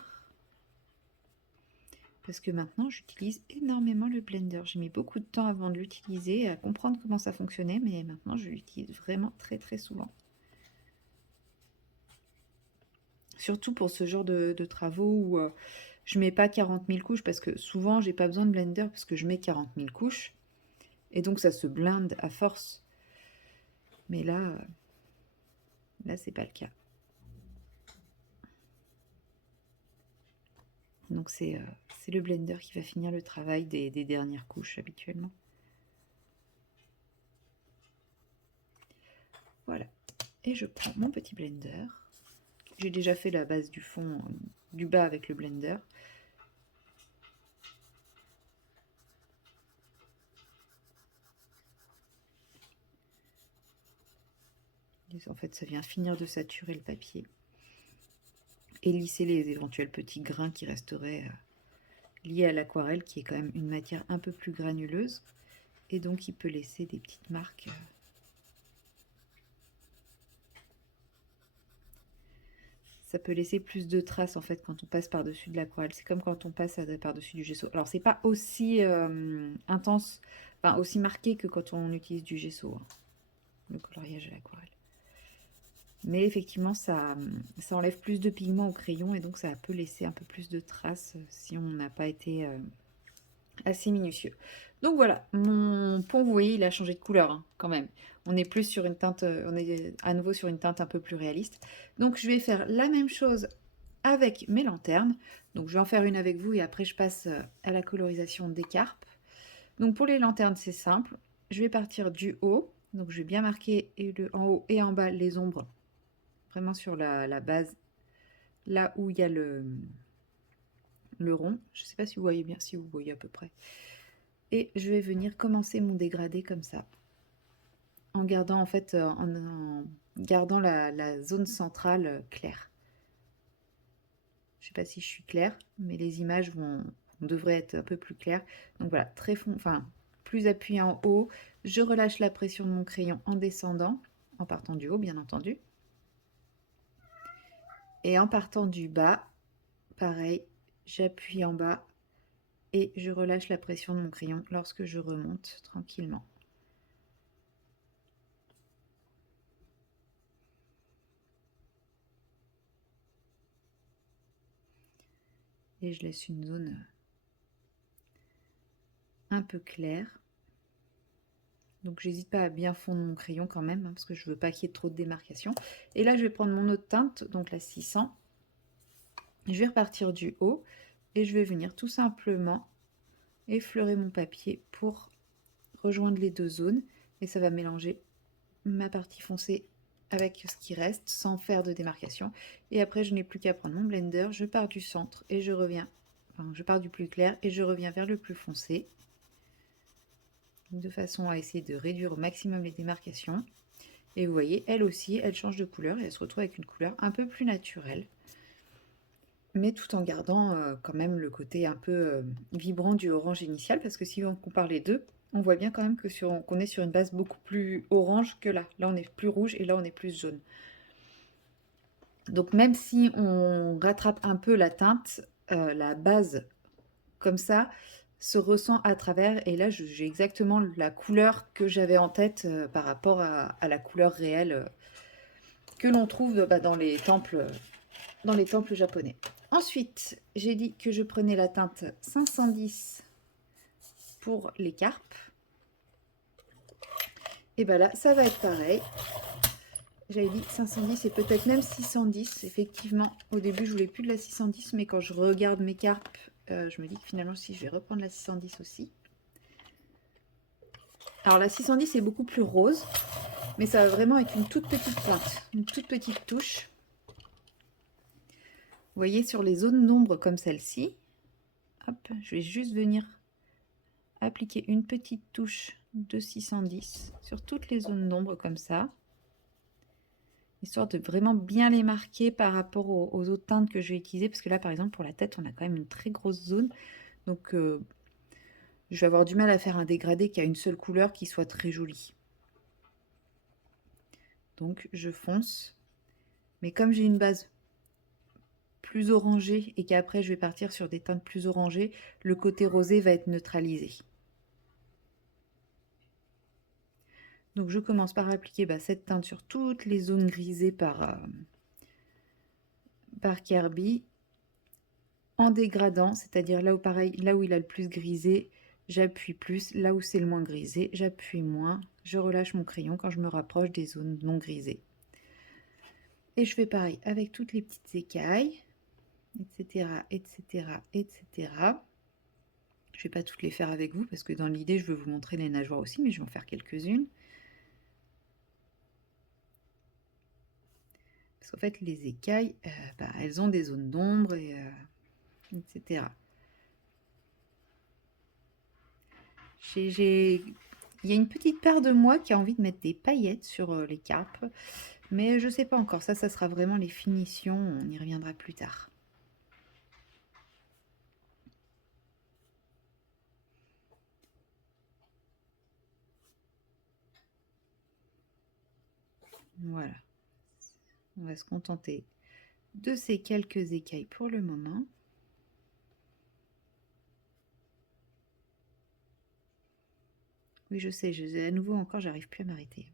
Parce que maintenant, j'utilise énormément le blender. J'ai mis beaucoup de temps avant de l'utiliser, à comprendre comment ça fonctionnait, mais maintenant, je l'utilise vraiment très souvent. Surtout pour ce genre de travaux où je mets pas 40 000 couches, parce que souvent, j'ai pas besoin de blender parce que je mets 40 000 couches. Et donc, ça se blinde à force. Mais là c'est pas le cas. Donc c'est le blender qui va finir le travail des dernières couches habituellement. Voilà. Et je prends mon petit blender. J'ai déjà fait la base du fond du bas avec le blender. En fait, ça vient finir de saturer le papier et lisser les éventuels petits grains qui resteraient liés à l'aquarelle, qui est quand même une matière un peu plus granuleuse, et donc il peut laisser des petites marques. Ça peut laisser plus de traces en fait quand on passe par-dessus de l'aquarelle. C'est comme quand on passe par-dessus du gesso. Alors c'est pas aussi intense, enfin aussi marqué que quand on utilise du gesso, hein, le coloriage à l'aquarelle. Mais effectivement, ça enlève plus de pigments au crayon et donc ça peut laisser un peu plus de traces si on n'a pas été assez minutieux. Donc voilà, mon pont, vous voyez, il a changé de couleur hein, quand même. On est plus sur une teinte, on est à nouveau sur une teinte un peu plus réaliste. Donc je vais faire la même chose avec mes lanternes. Donc je vais en faire une avec vous et après je passe à la colorisation des carpes. Donc pour les lanternes, c'est simple. Je vais partir du haut. Donc je vais bien marquer en haut et en bas les ombres. Vraiment sur la base, là où il y a le rond. Je ne sais pas si vous voyez bien, si vous voyez à peu près. Et je vais venir commencer mon dégradé comme ça. En gardant en fait, en gardant la zone centrale claire. Je ne sais pas si je suis claire, mais les images devraient être un peu plus claires. Donc voilà, très fond, enfin, plus appuyé en haut. Je relâche la pression de mon crayon en descendant, en partant du haut, bien entendu. Et en partant du bas, pareil, j'appuie en bas et je relâche la pression de mon crayon lorsque je remonte tranquillement. Et je laisse une zone un peu claire. Donc j'hésite pas à bien fondre mon crayon quand même, hein, parce que je veux pas qu'il y ait trop de démarcation. Et là je vais prendre mon autre teinte, donc la 600. Je vais repartir du haut et je vais venir tout simplement effleurer mon papier pour rejoindre les deux zones. Et ça va mélanger ma partie foncée avec ce qui reste sans faire de démarcation. Et après je n'ai plus qu'à prendre mon blender, je pars du centre et je reviens, enfin je pars du plus clair et je reviens vers le plus foncé, de façon à essayer de réduire au maximum les démarcations. Et vous voyez, elle aussi, elle change de couleur et elle se retrouve avec une couleur un peu plus naturelle, mais tout en gardant quand même le côté un peu vibrant du orange initial, parce que si on compare les deux, on voit bien quand même qu'on est sur une base beaucoup plus orange que là. Là, on est plus rouge et là, on est plus jaune. Donc même si on rattrape un peu la teinte, la base comme ça se ressent à travers, et là j'ai exactement la couleur que j'avais en tête par rapport à la couleur réelle que l'on trouve dans les temples japonais. Ensuite, j'ai dit que je prenais la teinte 510 pour les carpes. Et bien là, ça va être pareil. J'avais dit 510 et peut-être même 610. Effectivement, au début, je voulais plus de la 610, mais quand je regarde mes carpes, je me dis que finalement, si je vais reprendre la 610 aussi. Alors la 610 est beaucoup plus rose, mais ça va vraiment être une toute petite pointe, une toute petite touche. Vous voyez, sur les zones d'ombre comme celle-ci, hop, je vais juste venir appliquer une petite touche de 610 sur toutes les zones d'ombre comme ça, histoire de vraiment bien les marquer par rapport aux autres teintes que je vais utiliser, parce que là par exemple pour la tête on a quand même une très grosse zone, donc je vais avoir du mal à faire un dégradé qui a une seule couleur qui soit très jolie. Donc je fonce, mais comme j'ai une base plus orangée et qu'après je vais partir sur des teintes plus orangées, le côté rosé va être neutralisé. Donc je commence par appliquer cette teinte sur toutes les zones grisées par Kirby, en dégradant, c'est-à-dire là où pareil, là où il a le plus grisé, j'appuie plus, là où c'est le moins grisé, j'appuie moins, je relâche mon crayon quand je me rapproche des zones non grisées. Et je fais pareil avec toutes les petites écailles, etc., etc., etc. Je vais pas toutes les faire avec vous parce que dans l'idée, je veux vous montrer les nageoires aussi, mais je vais en faire quelques-unes. Parce qu'en fait, les écailles, elles ont des zones d'ombre, etc. Il y a une petite part de moi qui a envie de mettre des paillettes sur les carpes, Mais je sais pas encore, ça sera vraiment les finitions, on y reviendra plus tard. Voilà, on va se contenter de ces quelques écailles pour le moment. Oui, je sais, à nouveau encore, j'arrive plus à m'arrêter.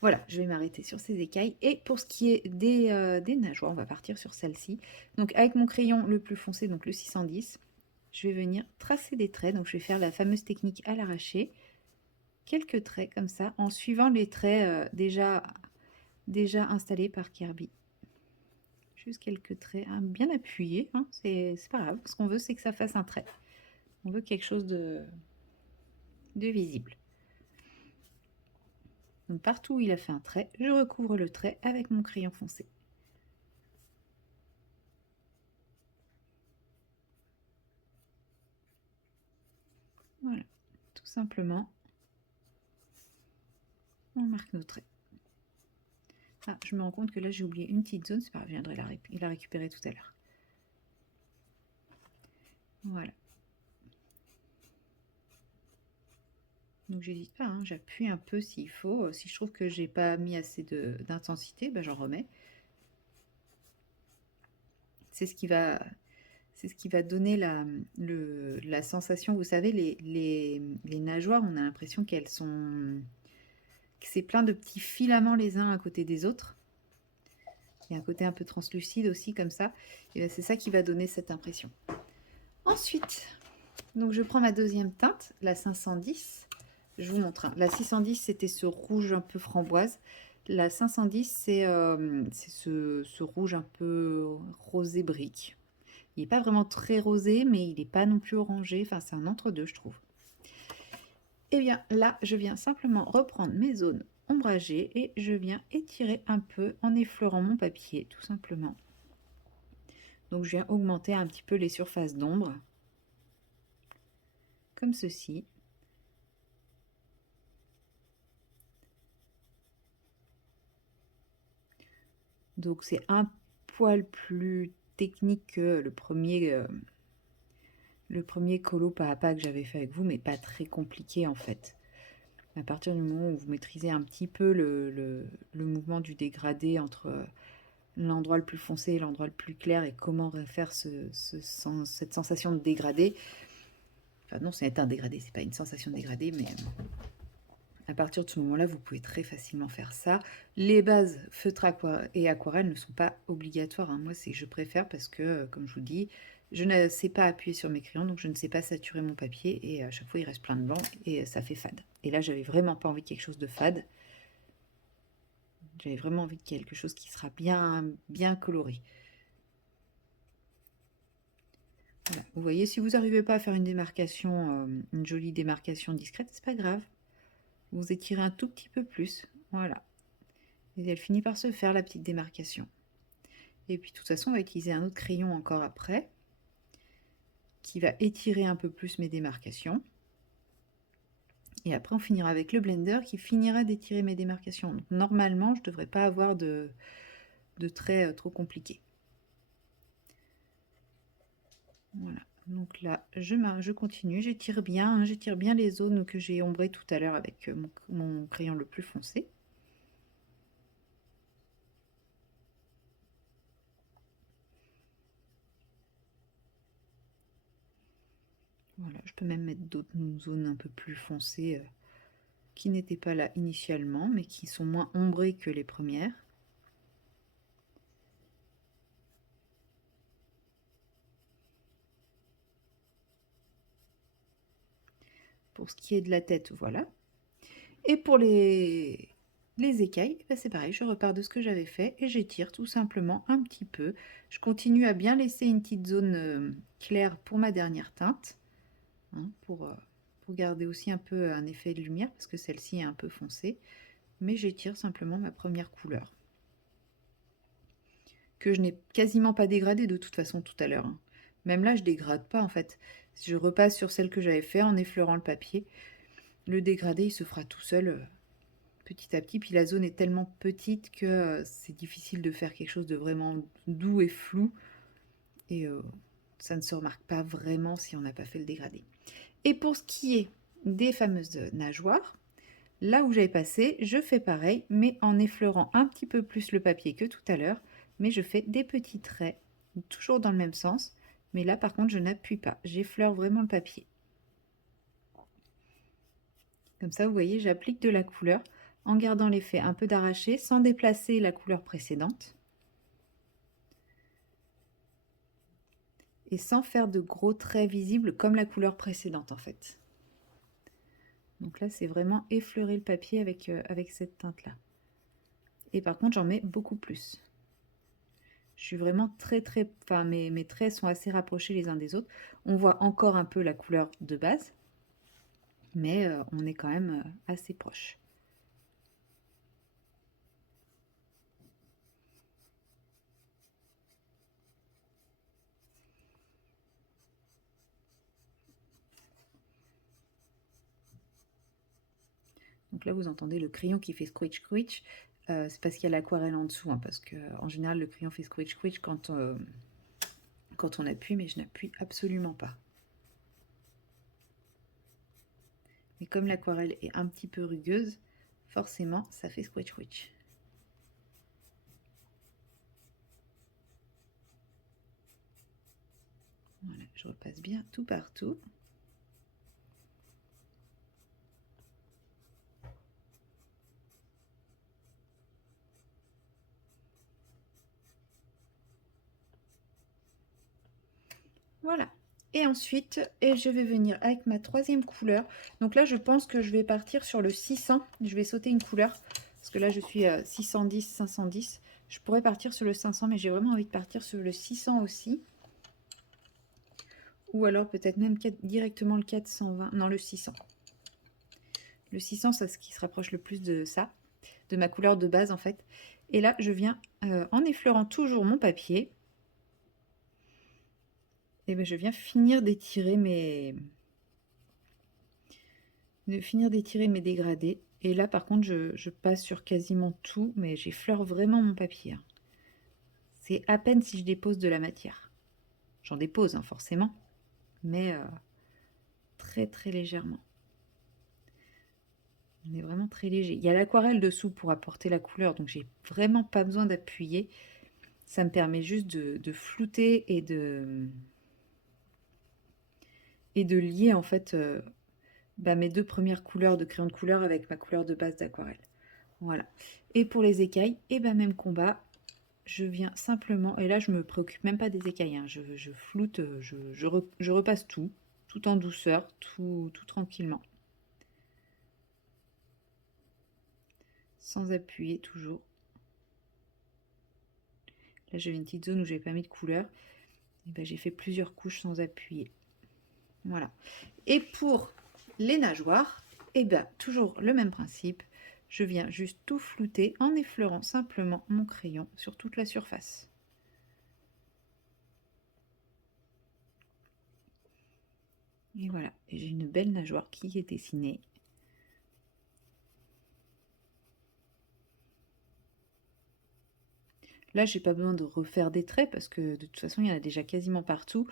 Voilà, je vais m'arrêter sur ces écailles. Et pour ce qui est des nageoires, on va partir sur celle-ci. Donc avec mon crayon le plus foncé, donc le 610, je vais venir tracer des traits. Donc je vais faire la fameuse technique à l'arraché. Quelques traits comme ça, en suivant les traits déjà installés par Kirby. Juste quelques traits hein, bien appuyés, hein, c'est pas grave. Ce qu'on veut, c'est que ça fasse un trait. On veut quelque chose de visible. Donc partout où il a fait un trait, je recouvre le trait avec mon crayon foncé. Voilà, tout simplement, on marque nos traits. Ah, je me rends compte que là j'ai oublié une petite zone, c'est pas grave, je viendrai la récupérer tout à l'heure. Voilà. Donc j'hésite pas, hein, j'appuie un peu s'il faut. Si je trouve que j'ai pas mis assez d'intensité, ben, j'en remets. C'est ce qui va donner la sensation. Vous savez, les nageoires, on a l'impression que c'est plein de petits filaments les uns à côté des autres. Il y a un côté un peu translucide aussi comme ça. Et c'est ça qui va donner cette impression. Ensuite, donc je prends ma deuxième teinte, la 510. Je vous montre. Hein. La 610, c'était ce rouge un peu framboise. La 510, c'est ce rouge un peu rosé brique. Il n'est pas vraiment très rosé, mais il n'est pas non plus orangé. Enfin, c'est un entre-deux, je trouve. Et bien là, je viens simplement reprendre mes zones ombragées et je viens étirer un peu en effleurant mon papier, tout simplement. Donc, je viens augmenter un petit peu les surfaces d'ombre, comme ceci. Donc, c'est un poil plus technique que le premier colo pas à pas que j'avais fait avec vous, mais pas très compliqué en fait. À partir du moment où vous maîtrisez un petit peu le mouvement du dégradé entre l'endroit le plus foncé et l'endroit le plus clair et comment faire cette sensation de dégradé. Enfin non, c'est un dégradé, c'est pas une sensation de dégradé, mais à partir de ce moment-là, vous pouvez très facilement faire ça. Les bases feutre et aquarelle ne sont pas obligatoires. Hein. Moi, je préfère parce que, comme je vous dis, je ne sais pas appuyer sur mes crayons, donc je ne sais pas saturer mon papier. Et à chaque fois, il reste plein de blanc et ça fait fade. Et là, j'avais vraiment pas envie de quelque chose de fade. J'avais vraiment envie de quelque chose qui sera bien, bien coloré. Voilà. Vous voyez, si vous n'arrivez pas à faire une démarcation, une jolie démarcation discrète, c'est pas grave. Vous étirez un tout petit peu plus. Voilà. Et elle finit par se faire la petite démarcation. Et puis de toute façon, on va utiliser un autre crayon encore après, qui va étirer un peu plus mes démarcations. Et après, on finira avec le blender qui finira d'étirer mes démarcations. Donc, normalement, je ne devrais pas avoir de traits trop compliqués. Voilà. Donc là, je continue, j'étire bien les zones que j'ai ombrées tout à l'heure avec mon crayon le plus foncé. Voilà, je peux même mettre d'autres zones un peu plus foncées qui n'étaient pas là initialement, mais qui sont moins ombrées que les premières. Pour ce qui est de la tête, voilà. Et pour les écailles, ben c'est pareil, je repars de ce que j'avais fait et j'étire tout simplement un petit peu. Je continue à bien laisser une petite zone claire pour ma dernière teinte, hein, pour garder aussi un peu un effet de lumière, parce que celle-ci est un peu foncée. Mais j'étire simplement ma première couleur, que je n'ai quasiment pas dégradée de toute façon tout à l'heure. Hein. Même là, je dégrade pas en fait. Je repasse sur celle que j'avais fait en effleurant le papier. Le dégradé, il se fera tout seul petit à petit. Puis la zone est tellement petite que c'est difficile de faire quelque chose de vraiment doux et flou. Et ça ne se remarque pas vraiment si on n'a pas fait le dégradé. Et pour ce qui est des fameuses nageoires, là où j'avais passé, je fais pareil, mais en effleurant un petit peu plus le papier que tout à l'heure. Mais je fais des petits traits, toujours dans le même sens. Mais là, par contre, je n'appuie pas. J'effleure vraiment le papier. Comme ça, vous voyez, j'applique de la couleur en gardant l'effet un peu d'arraché, sans déplacer la couleur précédente. Et sans faire de gros traits visibles comme la couleur précédente, en fait. Donc là, c'est vraiment effleurer le papier avec cette teinte-là. Et par contre, j'en mets beaucoup plus. Je suis vraiment enfin, mes traits sont assez rapprochés les uns des autres. On voit encore un peu la couleur de base, mais on est quand même assez proche. Donc là, vous entendez le crayon qui fait scritch scritch. C'est parce qu'il y a l'aquarelle en dessous, hein, parce qu'en général, le crayon fait scritch scritch quand on appuie, mais je n'appuie absolument pas. Mais comme l'aquarelle est un petit peu rugueuse, forcément, ça fait scritch scritch. Voilà, je repasse bien tout partout. Voilà. Et ensuite, je vais venir avec ma troisième couleur. Donc là, je pense que je vais partir sur le 600. Je vais sauter une couleur. Parce que là, je suis à 610, 510. Je pourrais partir sur le 500, mais j'ai vraiment envie de partir sur le 600 aussi. Ou alors peut-être même directement le 420. Non, le 600. Le 600, c'est ce qui se rapproche le plus de ça. De ma couleur de base, en fait. Et là, je viens, en effleurant toujours mon papier, et ben, je viens finir d'étirer mes dégradés. Et là, par contre, je passe sur quasiment tout, mais j'effleure vraiment mon papier. C'est à peine si je dépose de la matière. J'en dépose, hein, forcément, mais très légèrement. On est vraiment très léger. Il y a l'aquarelle dessous pour apporter la couleur, donc j'ai vraiment pas besoin d'appuyer. Ça me permet juste de flouter et de lier en fait mes deux premières couleurs de crayon de couleur avec ma couleur de base d'aquarelle. Voilà. Et pour les écailles, même combat. Je viens simplement, et là je me préoccupe même pas des écailles, hein, je floute, je repasse tout en douceur, tout tranquillement. Sans appuyer toujours. Là j'avais une petite zone où j'avais pas mis de couleur. Et ben, j'ai fait plusieurs couches sans appuyer. Voilà. Et pour les nageoires, toujours le même principe. Je viens juste tout flouter en effleurant simplement mon crayon sur toute la surface. Et voilà, j'ai une belle nageoire qui est dessinée. Là, j'ai pas besoin de refaire des traits parce que de toute façon, il y en a déjà quasiment partout.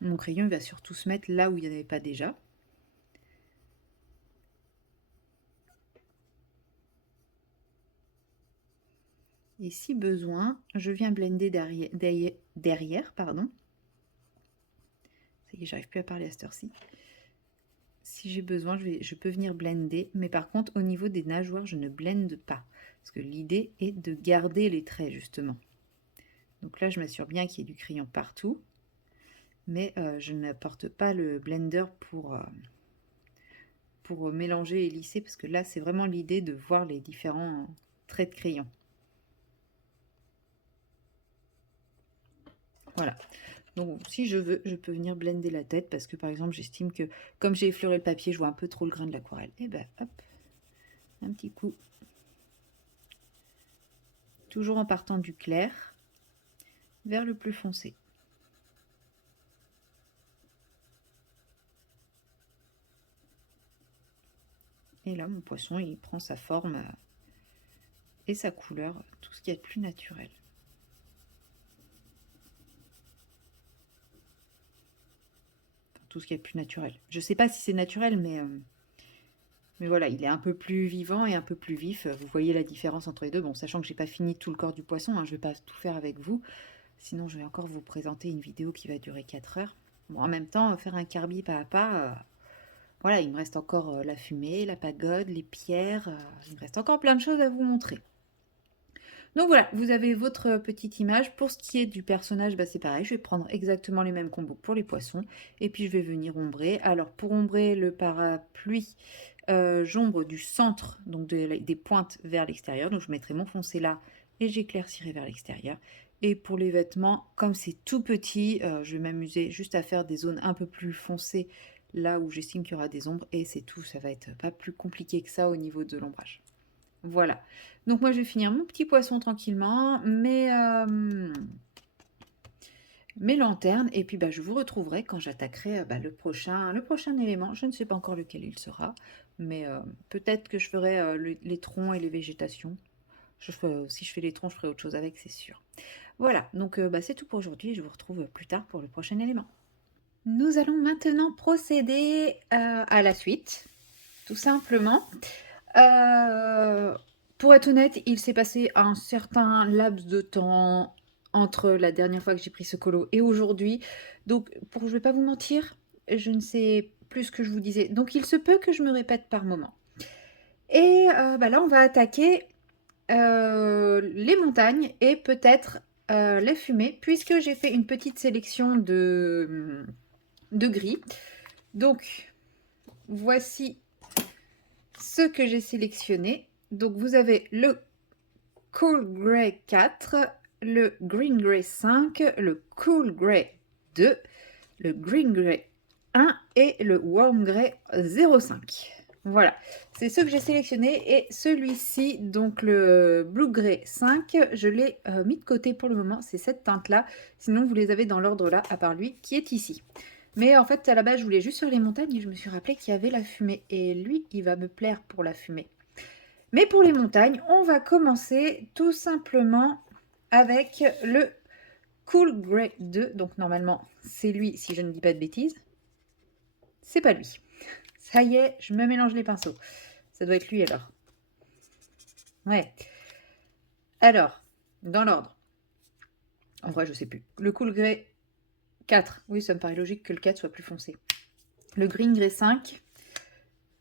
Mon crayon va surtout se mettre là où il n'y en avait pas déjà. Et si besoin, je viens blender derrière, pardon. Ça y est, j'arrive plus à parler à cette heure-ci. Si j'ai besoin, je peux venir blender. Mais par contre, au niveau des nageoires, je ne blende pas. Parce que l'idée est de garder les traits, justement. Donc là, je m'assure bien qu'il y ait du crayon partout. Mais je n'apporte pas le blender pour mélanger et lisser. Parce que là, c'est vraiment l'idée de voir les différents traits de crayon. Voilà. Donc si je veux, je peux venir blender la tête parce que par exemple j'estime que comme j'ai effleuré le papier, je vois un peu trop le grain de l'aquarelle. Et ben hop, un petit coup. Toujours en partant du clair vers le plus foncé. Et là, mon poisson, il prend sa forme et sa couleur, tout ce qui est de plus naturel. Enfin, tout ce qui est de plus naturel. Je sais pas si c'est naturel, mais voilà, il est un peu plus vivant et un peu plus vif. Vous voyez la différence entre les deux. Bon, sachant que j'ai pas fini tout le corps du poisson, hein, je vais pas tout faire avec vous. Sinon, je vais encore vous présenter une vidéo qui va durer 4 heures. Bon, en même temps, faire un carbi pas à pas, voilà, il me reste encore la fumée, la pagode, les pierres. Il me reste encore plein de choses à vous montrer. Donc voilà, vous avez votre petite image. Pour ce qui est du personnage, bah, c'est pareil, je vais prendre exactement les mêmes combos pour les poissons. Et puis je vais venir ombrer. Alors pour ombrer le parapluie, j'ombre du centre, donc des pointes vers l'extérieur. Donc je mettrai mon foncé là et j'éclaircirai vers l'extérieur. Et pour les vêtements, comme c'est tout petit, je vais m'amuser juste à faire des zones un peu plus foncées là où j'estime qu'il y aura des ombres. Et c'est tout, ça va être pas plus compliqué que ça au niveau de l'ombrage. Voilà. Donc moi, je vais finir mon petit poisson tranquillement, mes lanternes, et puis bah, je vous retrouverai quand j'attaquerai le prochain élément. Je ne sais pas encore lequel il sera, mais peut-être que je ferai les troncs et les végétations. Si je fais les troncs, je ferai autre chose avec, c'est sûr. Voilà, donc c'est tout pour aujourd'hui, et je vous retrouve plus tard pour le prochain élément. Nous allons maintenant procéder à la suite, tout simplement. Pour être honnête, il s'est passé un certain laps de temps entre la dernière fois que j'ai pris ce colo et aujourd'hui. Donc, je vais pas vous mentir, je ne sais plus ce que je vous disais. Donc, il se peut que je me répète par moment. Et là, on va attaquer les montagnes et peut-être les fumées, puisque j'ai fait une petite sélection de gris. Donc, voici ce que j'ai sélectionné. Donc vous avez le Cool Grey 4, le Green Grey 5, le Cool Grey 2, le Green Grey 1 et le Warm Grey 05. Voilà, c'est ceux que j'ai sélectionnés et celui-ci, donc le Blue Grey 5, je l'ai mis de côté pour le moment, c'est cette teinte-là. Sinon, vous les avez dans l'ordre là, à part lui qui est ici. Mais en fait, à la base, je voulais juste sur les montagnes et je me suis rappelé qu'il y avait la fumée. Et lui, il va me plaire pour la fumée. Mais pour les montagnes, on va commencer tout simplement avec le Cool Grey 2. Donc normalement, c'est lui, si je ne dis pas de bêtises. C'est pas lui. Ça y est, je me mélange les pinceaux. Ça doit être lui alors. Ouais. Alors, dans l'ordre. En vrai, je sais plus. Le Cool Grey 4. Oui, ça me paraît logique que le 4 soit plus foncé. Le Green Grey 5.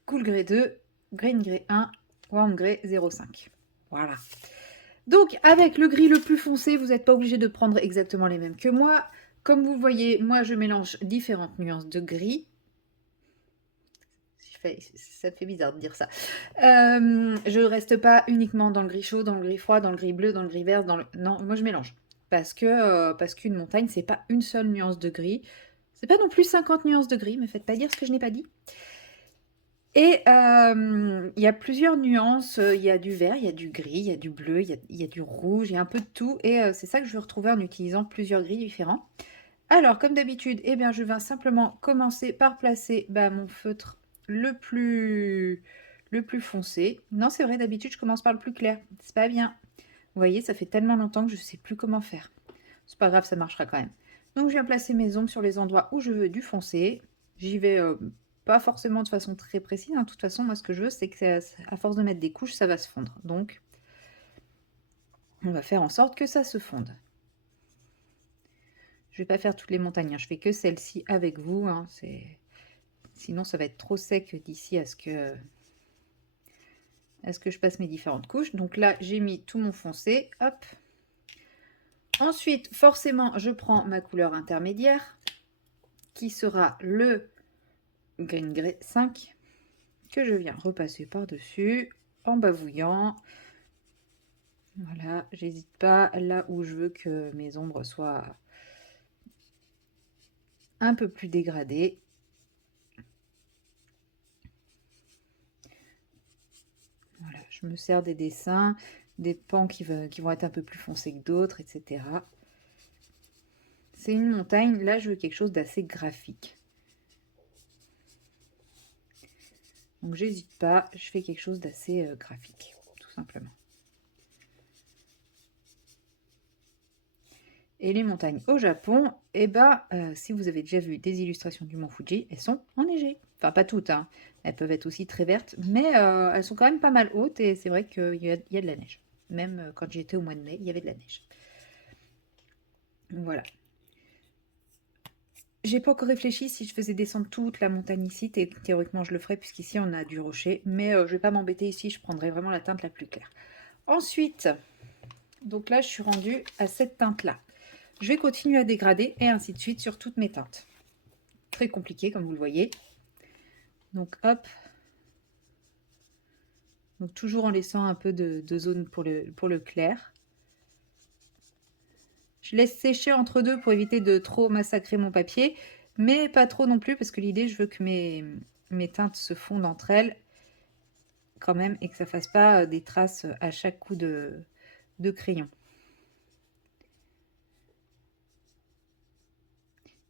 Cool Grey 2. Green Grey 1. Warm Grey 05. Voilà. Donc, avec le gris le plus foncé, vous n'êtes pas obligé de prendre exactement les mêmes que moi. Comme vous le voyez, moi, je mélange différentes nuances de gris. Ça fait bizarre de dire ça. Je ne reste pas uniquement dans le gris chaud, dans le gris froid, dans le gris bleu, dans le gris vert. Non, moi, je mélange. Parce qu'une montagne, c'est pas une seule nuance de gris. C'est pas non plus 50 nuances de gris, me faites pas dire ce que je n'ai pas dit. Et il y a plusieurs nuances, il y a du vert, il y a du gris, il y a du bleu, il y a du rouge, il y a un peu de tout et c'est ça que je vais retrouver en utilisant plusieurs gris différents. Alors comme d'habitude, eh bien, je vais simplement commencer par placer mon feutre le plus foncé. Non, c'est vrai, d'habitude, je commence par le plus clair. C'est pas bien. Vous voyez, ça fait tellement longtemps que je ne sais plus comment faire. C'est pas grave, ça marchera quand même. Donc je viens placer mes ombres sur les endroits où je veux du foncé. J'y vais pas forcément de façon très précise. De toute façon, moi, ce que je veux, c'est que à force de mettre des couches, ça va se fondre. Donc, on va faire en sorte que ça se fonde. Je vais pas faire toutes les montagnes. Je fais que celle-ci avec vous. Sinon, ça va être trop sec d'ici à ce que je passe mes différentes couches. Donc là, j'ai mis tout mon foncé. Hop. Ensuite, forcément, je prends ma couleur intermédiaire, qui sera le Green Grey 5, que je viens repasser par-dessus en bavouillant. Voilà, j'hésite pas là où je veux que mes ombres soient un peu plus dégradées. Voilà, je me sers des dessins, des pans qui vont être un peu plus foncés que d'autres, etc. C'est une montagne, là je veux quelque chose d'assez graphique. Donc j'hésite pas, je fais quelque chose d'assez graphique, tout simplement. Et les montagnes au Japon, eh ben, si vous avez déjà vu des illustrations du mont Fuji, elles sont enneigées. Enfin, pas toutes, hein. Elles peuvent être aussi très vertes, mais elles sont quand même pas mal hautes et c'est vrai qu'il y a de la neige. Même quand j'y étais au mois de mai, il y avait de la neige. Voilà. J'ai pas encore réfléchi si je faisais descendre toute la montagne ici. Théoriquement, je le ferais puisqu'ici on a du rocher, mais je vais pas m'embêter ici, je prendrai vraiment la teinte la plus claire. Ensuite, donc là, je suis rendue à cette teinte-là. Je vais continuer à dégrader et ainsi de suite sur toutes mes teintes. Très compliqué comme vous le voyez. Donc hop. Donc toujours en laissant un peu de zone pour le clair. Je laisse sécher entre deux pour éviter de trop massacrer mon papier, mais pas trop non plus parce que l'idée, je veux que mes teintes se fondent entre elles quand même et que ça fasse pas des traces à chaque coup de crayon.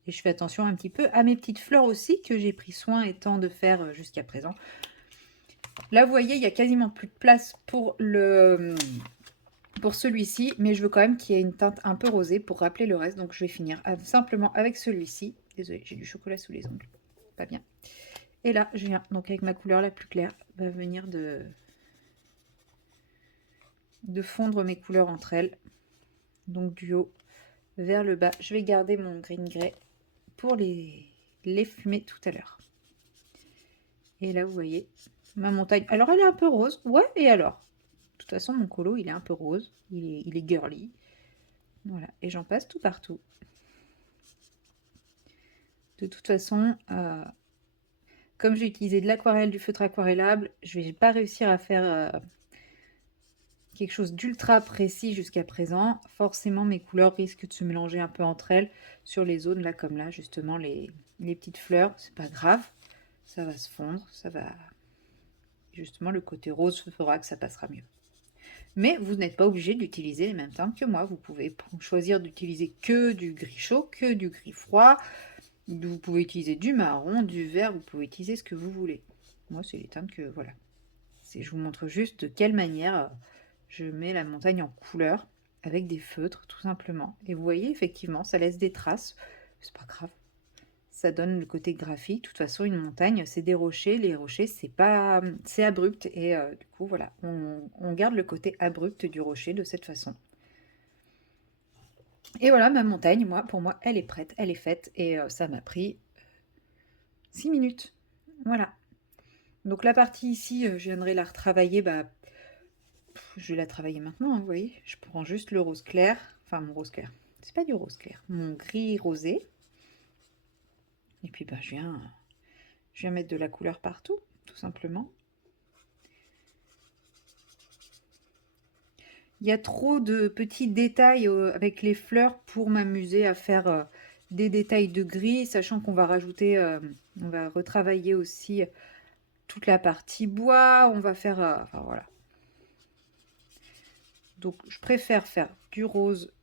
Et je fais attention un petit peu à mes petites fleurs aussi que j'ai pris soin et temps de faire jusqu'à présent. Là, vous voyez, il y a quasiment plus de place pour celui-ci, mais je veux quand même qu'il y ait une teinte un peu rosée pour rappeler le reste. Donc, je vais finir simplement avec celui-ci. Désolée, j'ai du chocolat sous les ongles. Pas bien. Et là, je viens, donc avec ma couleur la plus claire, va venir de fondre mes couleurs entre elles. Donc, du haut vers le bas. Je vais garder mon green grey pour les fumer tout à l'heure. Et là, vous voyez, ma montagne. Alors, elle est un peu rose. Ouais, et alors? De toute façon, mon colo, il est un peu rose. Il est girly. Voilà, et j'en passe tout partout. De toute façon, comme j'ai utilisé de l'aquarelle, du feutre aquarellable, je vais pas réussir à faire quelque chose d'ultra précis jusqu'à présent. Forcément, mes couleurs risquent de se mélanger un peu entre elles sur les zones, là comme là, justement, les petites fleurs. C'est pas grave, ça va se fondre, ça va... Justement, le côté rose fera que ça passera mieux. Mais vous n'êtes pas obligé d'utiliser les mêmes teintes que moi. Vous pouvez choisir d'utiliser que du gris chaud, que du gris froid. Vous pouvez utiliser du marron, du vert, vous pouvez utiliser ce que vous voulez. Moi, c'est les teintes que... Voilà. Je vous montre juste de quelle manière je mets la montagne en couleur avec des feutres, tout simplement. Et vous voyez, effectivement, ça laisse des traces. C'est pas grave. Ça donne le côté graphique. De toute façon, une montagne, c'est des rochers. Les rochers, c'est abrupt. Et du coup, voilà, on garde le côté abrupt du rocher de cette façon. Et voilà, ma montagne, pour moi, elle est prête, elle est faite. Et ça m'a pris 6 minutes. Voilà. Donc la partie ici, je viendrai la retravailler. Je vais la travailler maintenant, hein, vous voyez. Je prends juste le rose clair. Enfin, mon rose clair. C'est pas du rose clair. Mon gris rosé. Et puis, je viens mettre de la couleur partout, tout simplement. Il y a trop de petits détails avec les fleurs pour m'amuser à faire des détails de gris, sachant qu'on va rajouter, on va retravailler aussi toute la partie bois. On va faire, enfin voilà. Donc, je préfère faire du rose,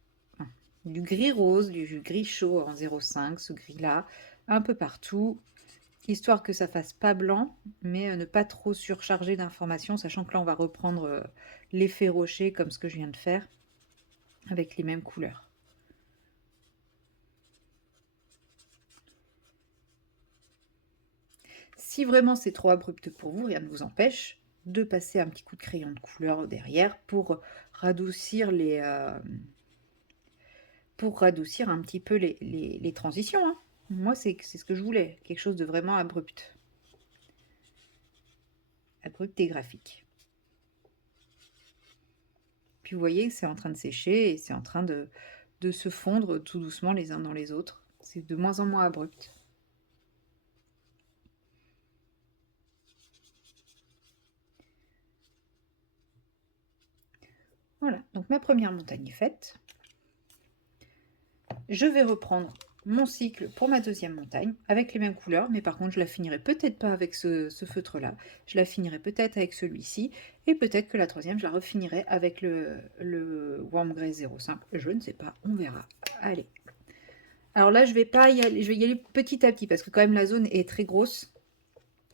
du gris rose, du gris chaud en 0,5, ce gris-là, un peu partout, histoire que ça fasse pas blanc, mais ne pas trop surcharger d'informations, sachant que là, on va reprendre l'effet rocher comme ce que je viens de faire, avec les mêmes couleurs. Si vraiment c'est trop abrupt pour vous, rien ne vous empêche de passer un petit coup de crayon de couleur derrière pour radoucir un petit peu les transitions. Hein. Moi, c'est ce que je voulais, quelque chose de vraiment abrupt. Abrupt et graphique. Puis vous voyez, c'est en train de sécher et c'est en train de se fondre tout doucement les uns dans les autres. C'est de moins en moins abrupt. Voilà, donc ma première montagne est faite. Je vais reprendre mon cycle pour ma deuxième montagne avec les mêmes couleurs, mais par contre je la finirai peut-être pas avec ce feutre-là, je la finirai peut-être avec celui-ci, et peut-être que la troisième je la refinirai avec le Warm Grey 05, je ne sais pas, on verra. Allez. Alors là je vais pas y aller, je vais y aller petit à petit parce que quand même la zone est très grosse.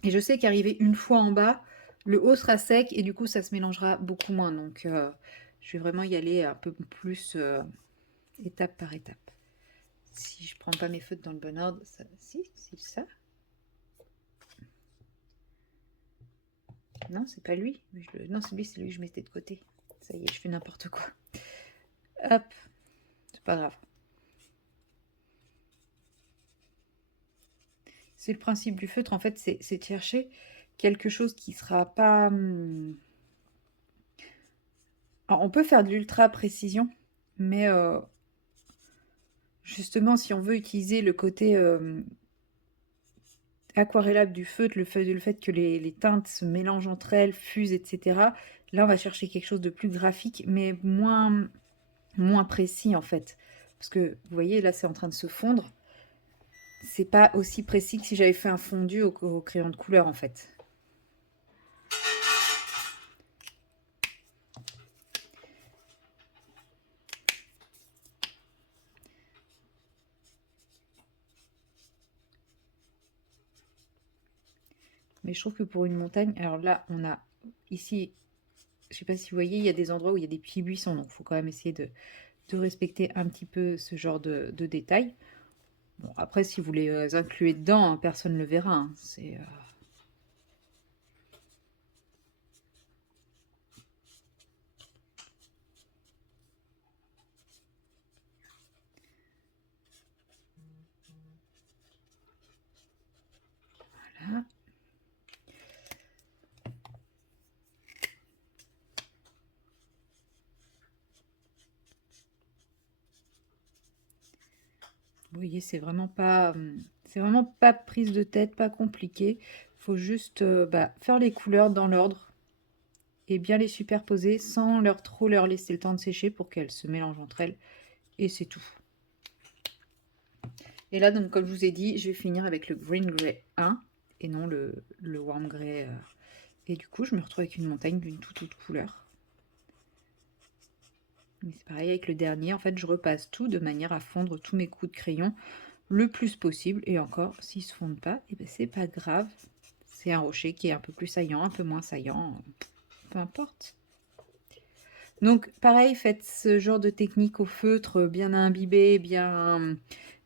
Et je sais qu'arrivé une fois en bas, le haut sera sec et du coup ça se mélangera beaucoup moins. Donc je vais vraiment y aller un peu plus étape par étape. Si je prends pas mes feutres dans le bon ordre, ça, si, c'est ça. Non, c'est pas lui. Non, c'est lui que je mettais de côté. Ça y est, je fais n'importe quoi. Hop, c'est pas grave. C'est le principe du feutre, en fait, c'est de chercher quelque chose qui sera pas... Alors, on peut faire de l'ultra précision, mais justement, si on veut utiliser le côté aquarellable du feutre, le fait que les teintes se mélangent entre elles, fusent, etc., là, on va chercher quelque chose de plus graphique, mais moins précis, en fait. Parce que, vous voyez, là, c'est en train de se fondre. C'est pas aussi précis que si j'avais fait un fondu au crayon de couleur, en fait. Mais je trouve que pour une montagne, alors là, on a ici, je sais pas si vous voyez, il y a des endroits où il y a des petits buissons, donc il faut quand même essayer de respecter un petit peu ce genre de détails. Bon, après, si vous les incluez dedans, hein, personne ne le verra. Hein, c'est... Voilà. Vous voyez, c'est vraiment pas prise de tête, pas compliqué. Il faut juste faire les couleurs dans l'ordre et bien les superposer sans trop leur laisser le temps de sécher pour qu'elles se mélangent entre elles. Et c'est tout. Et là, donc, comme je vous ai dit, je vais finir avec le Green Grey 1 et non le Warm Grey. Et du coup, je me retrouve avec une montagne d'une toute autre couleur. Mais c'est pareil avec le dernier. En fait, je repasse tout de manière à fondre tous mes coups de crayon le plus possible. Et encore, s'ils ne se fondent pas, et ben, c'est pas grave. C'est un rocher qui est un peu plus saillant, un peu moins saillant. Peu importe. Donc, pareil, faites ce genre de technique au feutre, bien imbibé, bien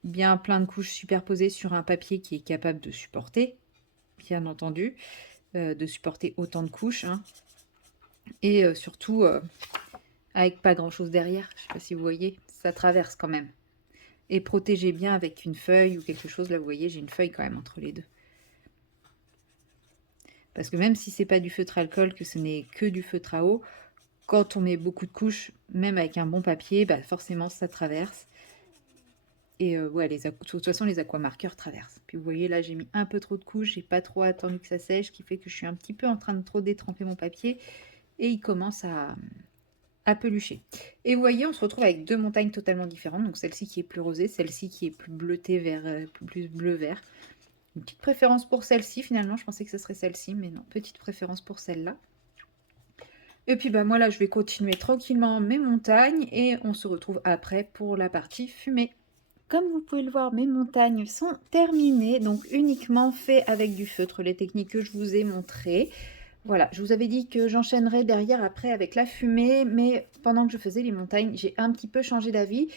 plein de couches superposées sur un papier qui est capable de supporter, bien entendu, de supporter autant de couches. Hein. Et surtout, avec pas grand-chose derrière. Je ne sais pas si vous voyez, ça traverse quand même. Et protégez bien avec une feuille ou quelque chose. Là, vous voyez, j'ai une feuille quand même entre les deux. Parce que même si c'est pas du feutre alcool, que ce n'est que du feutre à eau, quand on met beaucoup de couches, même avec un bon papier, bah forcément ça traverse. Et ouais, de toute façon, les aquamarqueurs traversent. Puis vous voyez, là, j'ai mis un peu trop de couches, j'ai pas trop attendu que ça sèche, ce qui fait que je suis un petit peu en train de trop détremper mon papier. Et il commence à pelucher. Et vous voyez, on se retrouve avec deux montagnes totalement différentes. Donc celle-ci qui est plus rosée, celle-ci qui est plus bleutée vers plus bleu-vert. Une petite préférence pour celle-ci, finalement, je pensais que ce serait celle-ci, mais non, petite préférence pour celle-là. Et puis bah moi là, je vais continuer tranquillement mes montagnes et on se retrouve après pour la partie fumée. Comme vous pouvez le voir, mes montagnes sont terminées, donc uniquement fait avec du feutre, les techniques que je vous ai montrées. Voilà, je vous avais dit que j'enchaînerai derrière après avec la fumée, mais pendant que je faisais les montagnes, j'ai un petit peu changé d'avis,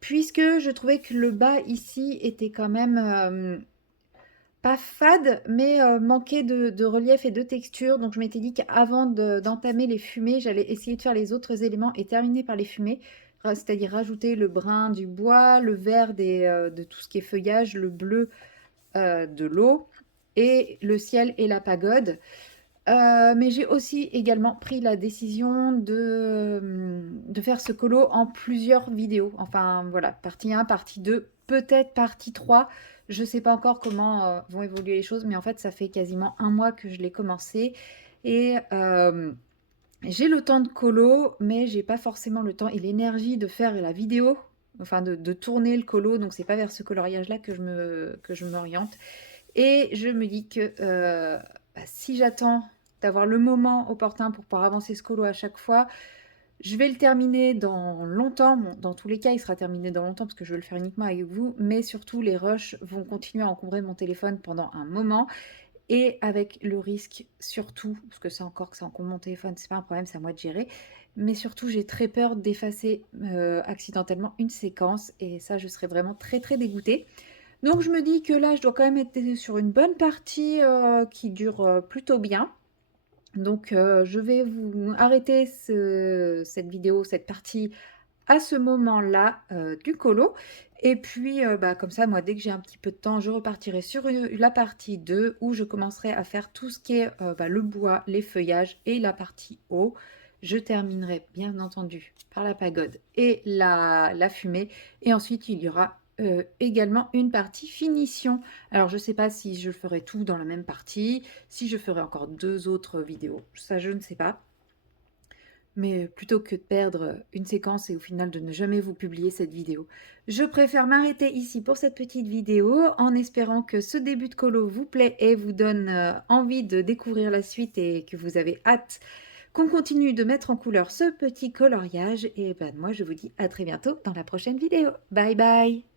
puisque je trouvais que le bas ici était quand même pas fade, mais manquait de relief et de texture. Donc je m'étais dit qu'avant d'entamer les fumées, j'allais essayer de faire les autres éléments et terminer par les fumées, c'est-à-dire rajouter le brun du bois, le vert de tout ce qui est feuillage, le bleu de l'eau, et le ciel et la pagode. Mais j'ai aussi également pris la décision de faire ce colo en plusieurs vidéos. Enfin voilà, partie 1, partie 2, peut-être partie 3. Je ne sais pas encore comment vont évoluer les choses, mais en fait ça fait quasiment un mois que je l'ai commencé. Et j'ai le temps de colo, mais j'ai pas forcément le temps et l'énergie de faire la vidéo, enfin de tourner le colo, donc c'est pas vers ce coloriage-là que je m'oriente. Et je me dis que si j'attends d'avoir le moment opportun pour pouvoir avancer ce colo à chaque fois, je vais le terminer dans longtemps. Bon, dans tous les cas, il sera terminé dans longtemps parce que je vais le faire uniquement avec vous. Mais surtout, les rushs vont continuer à encombrer mon téléphone pendant un moment. et avec le risque surtout, parce que c'est encore que c'est encore mon téléphone, c'est pas un problème, c'est à moi de gérer, mais surtout j'ai très peur d'effacer, accidentellement une séquence et ça je serais vraiment très, très dégoûtée. Donc je me dis que là, je dois quand même être sur une bonne partie, qui dure, plutôt bien. Donc je vais vous arrêter cette vidéo, cette partie à ce moment-là, du colo et puis, bah, comme ça, moi, dès que j'ai un petit peu de temps, je repartirai sur, la partie 2 où je commencerai à faire tout ce qui est, bah, le bois, les feuillages et la partie haut. Je terminerai bien entendu par la pagode et la fumée et ensuite il y aura, également une partie finition. Alors je ne sais pas si je ferai tout dans la même partie, si je ferai encore 2 autres vidéos, ça je ne sais pas. Mais plutôt que de perdre une séquence et au final de ne jamais vous publier cette vidéo, je préfère m'arrêter ici pour cette petite vidéo en espérant que ce début de colo vous plaît et vous donne envie de découvrir la suite et que vous avez hâte qu'on continue de mettre en couleur ce petit coloriage. Et ben moi je vous dis à très bientôt dans la prochaine vidéo. Bye bye!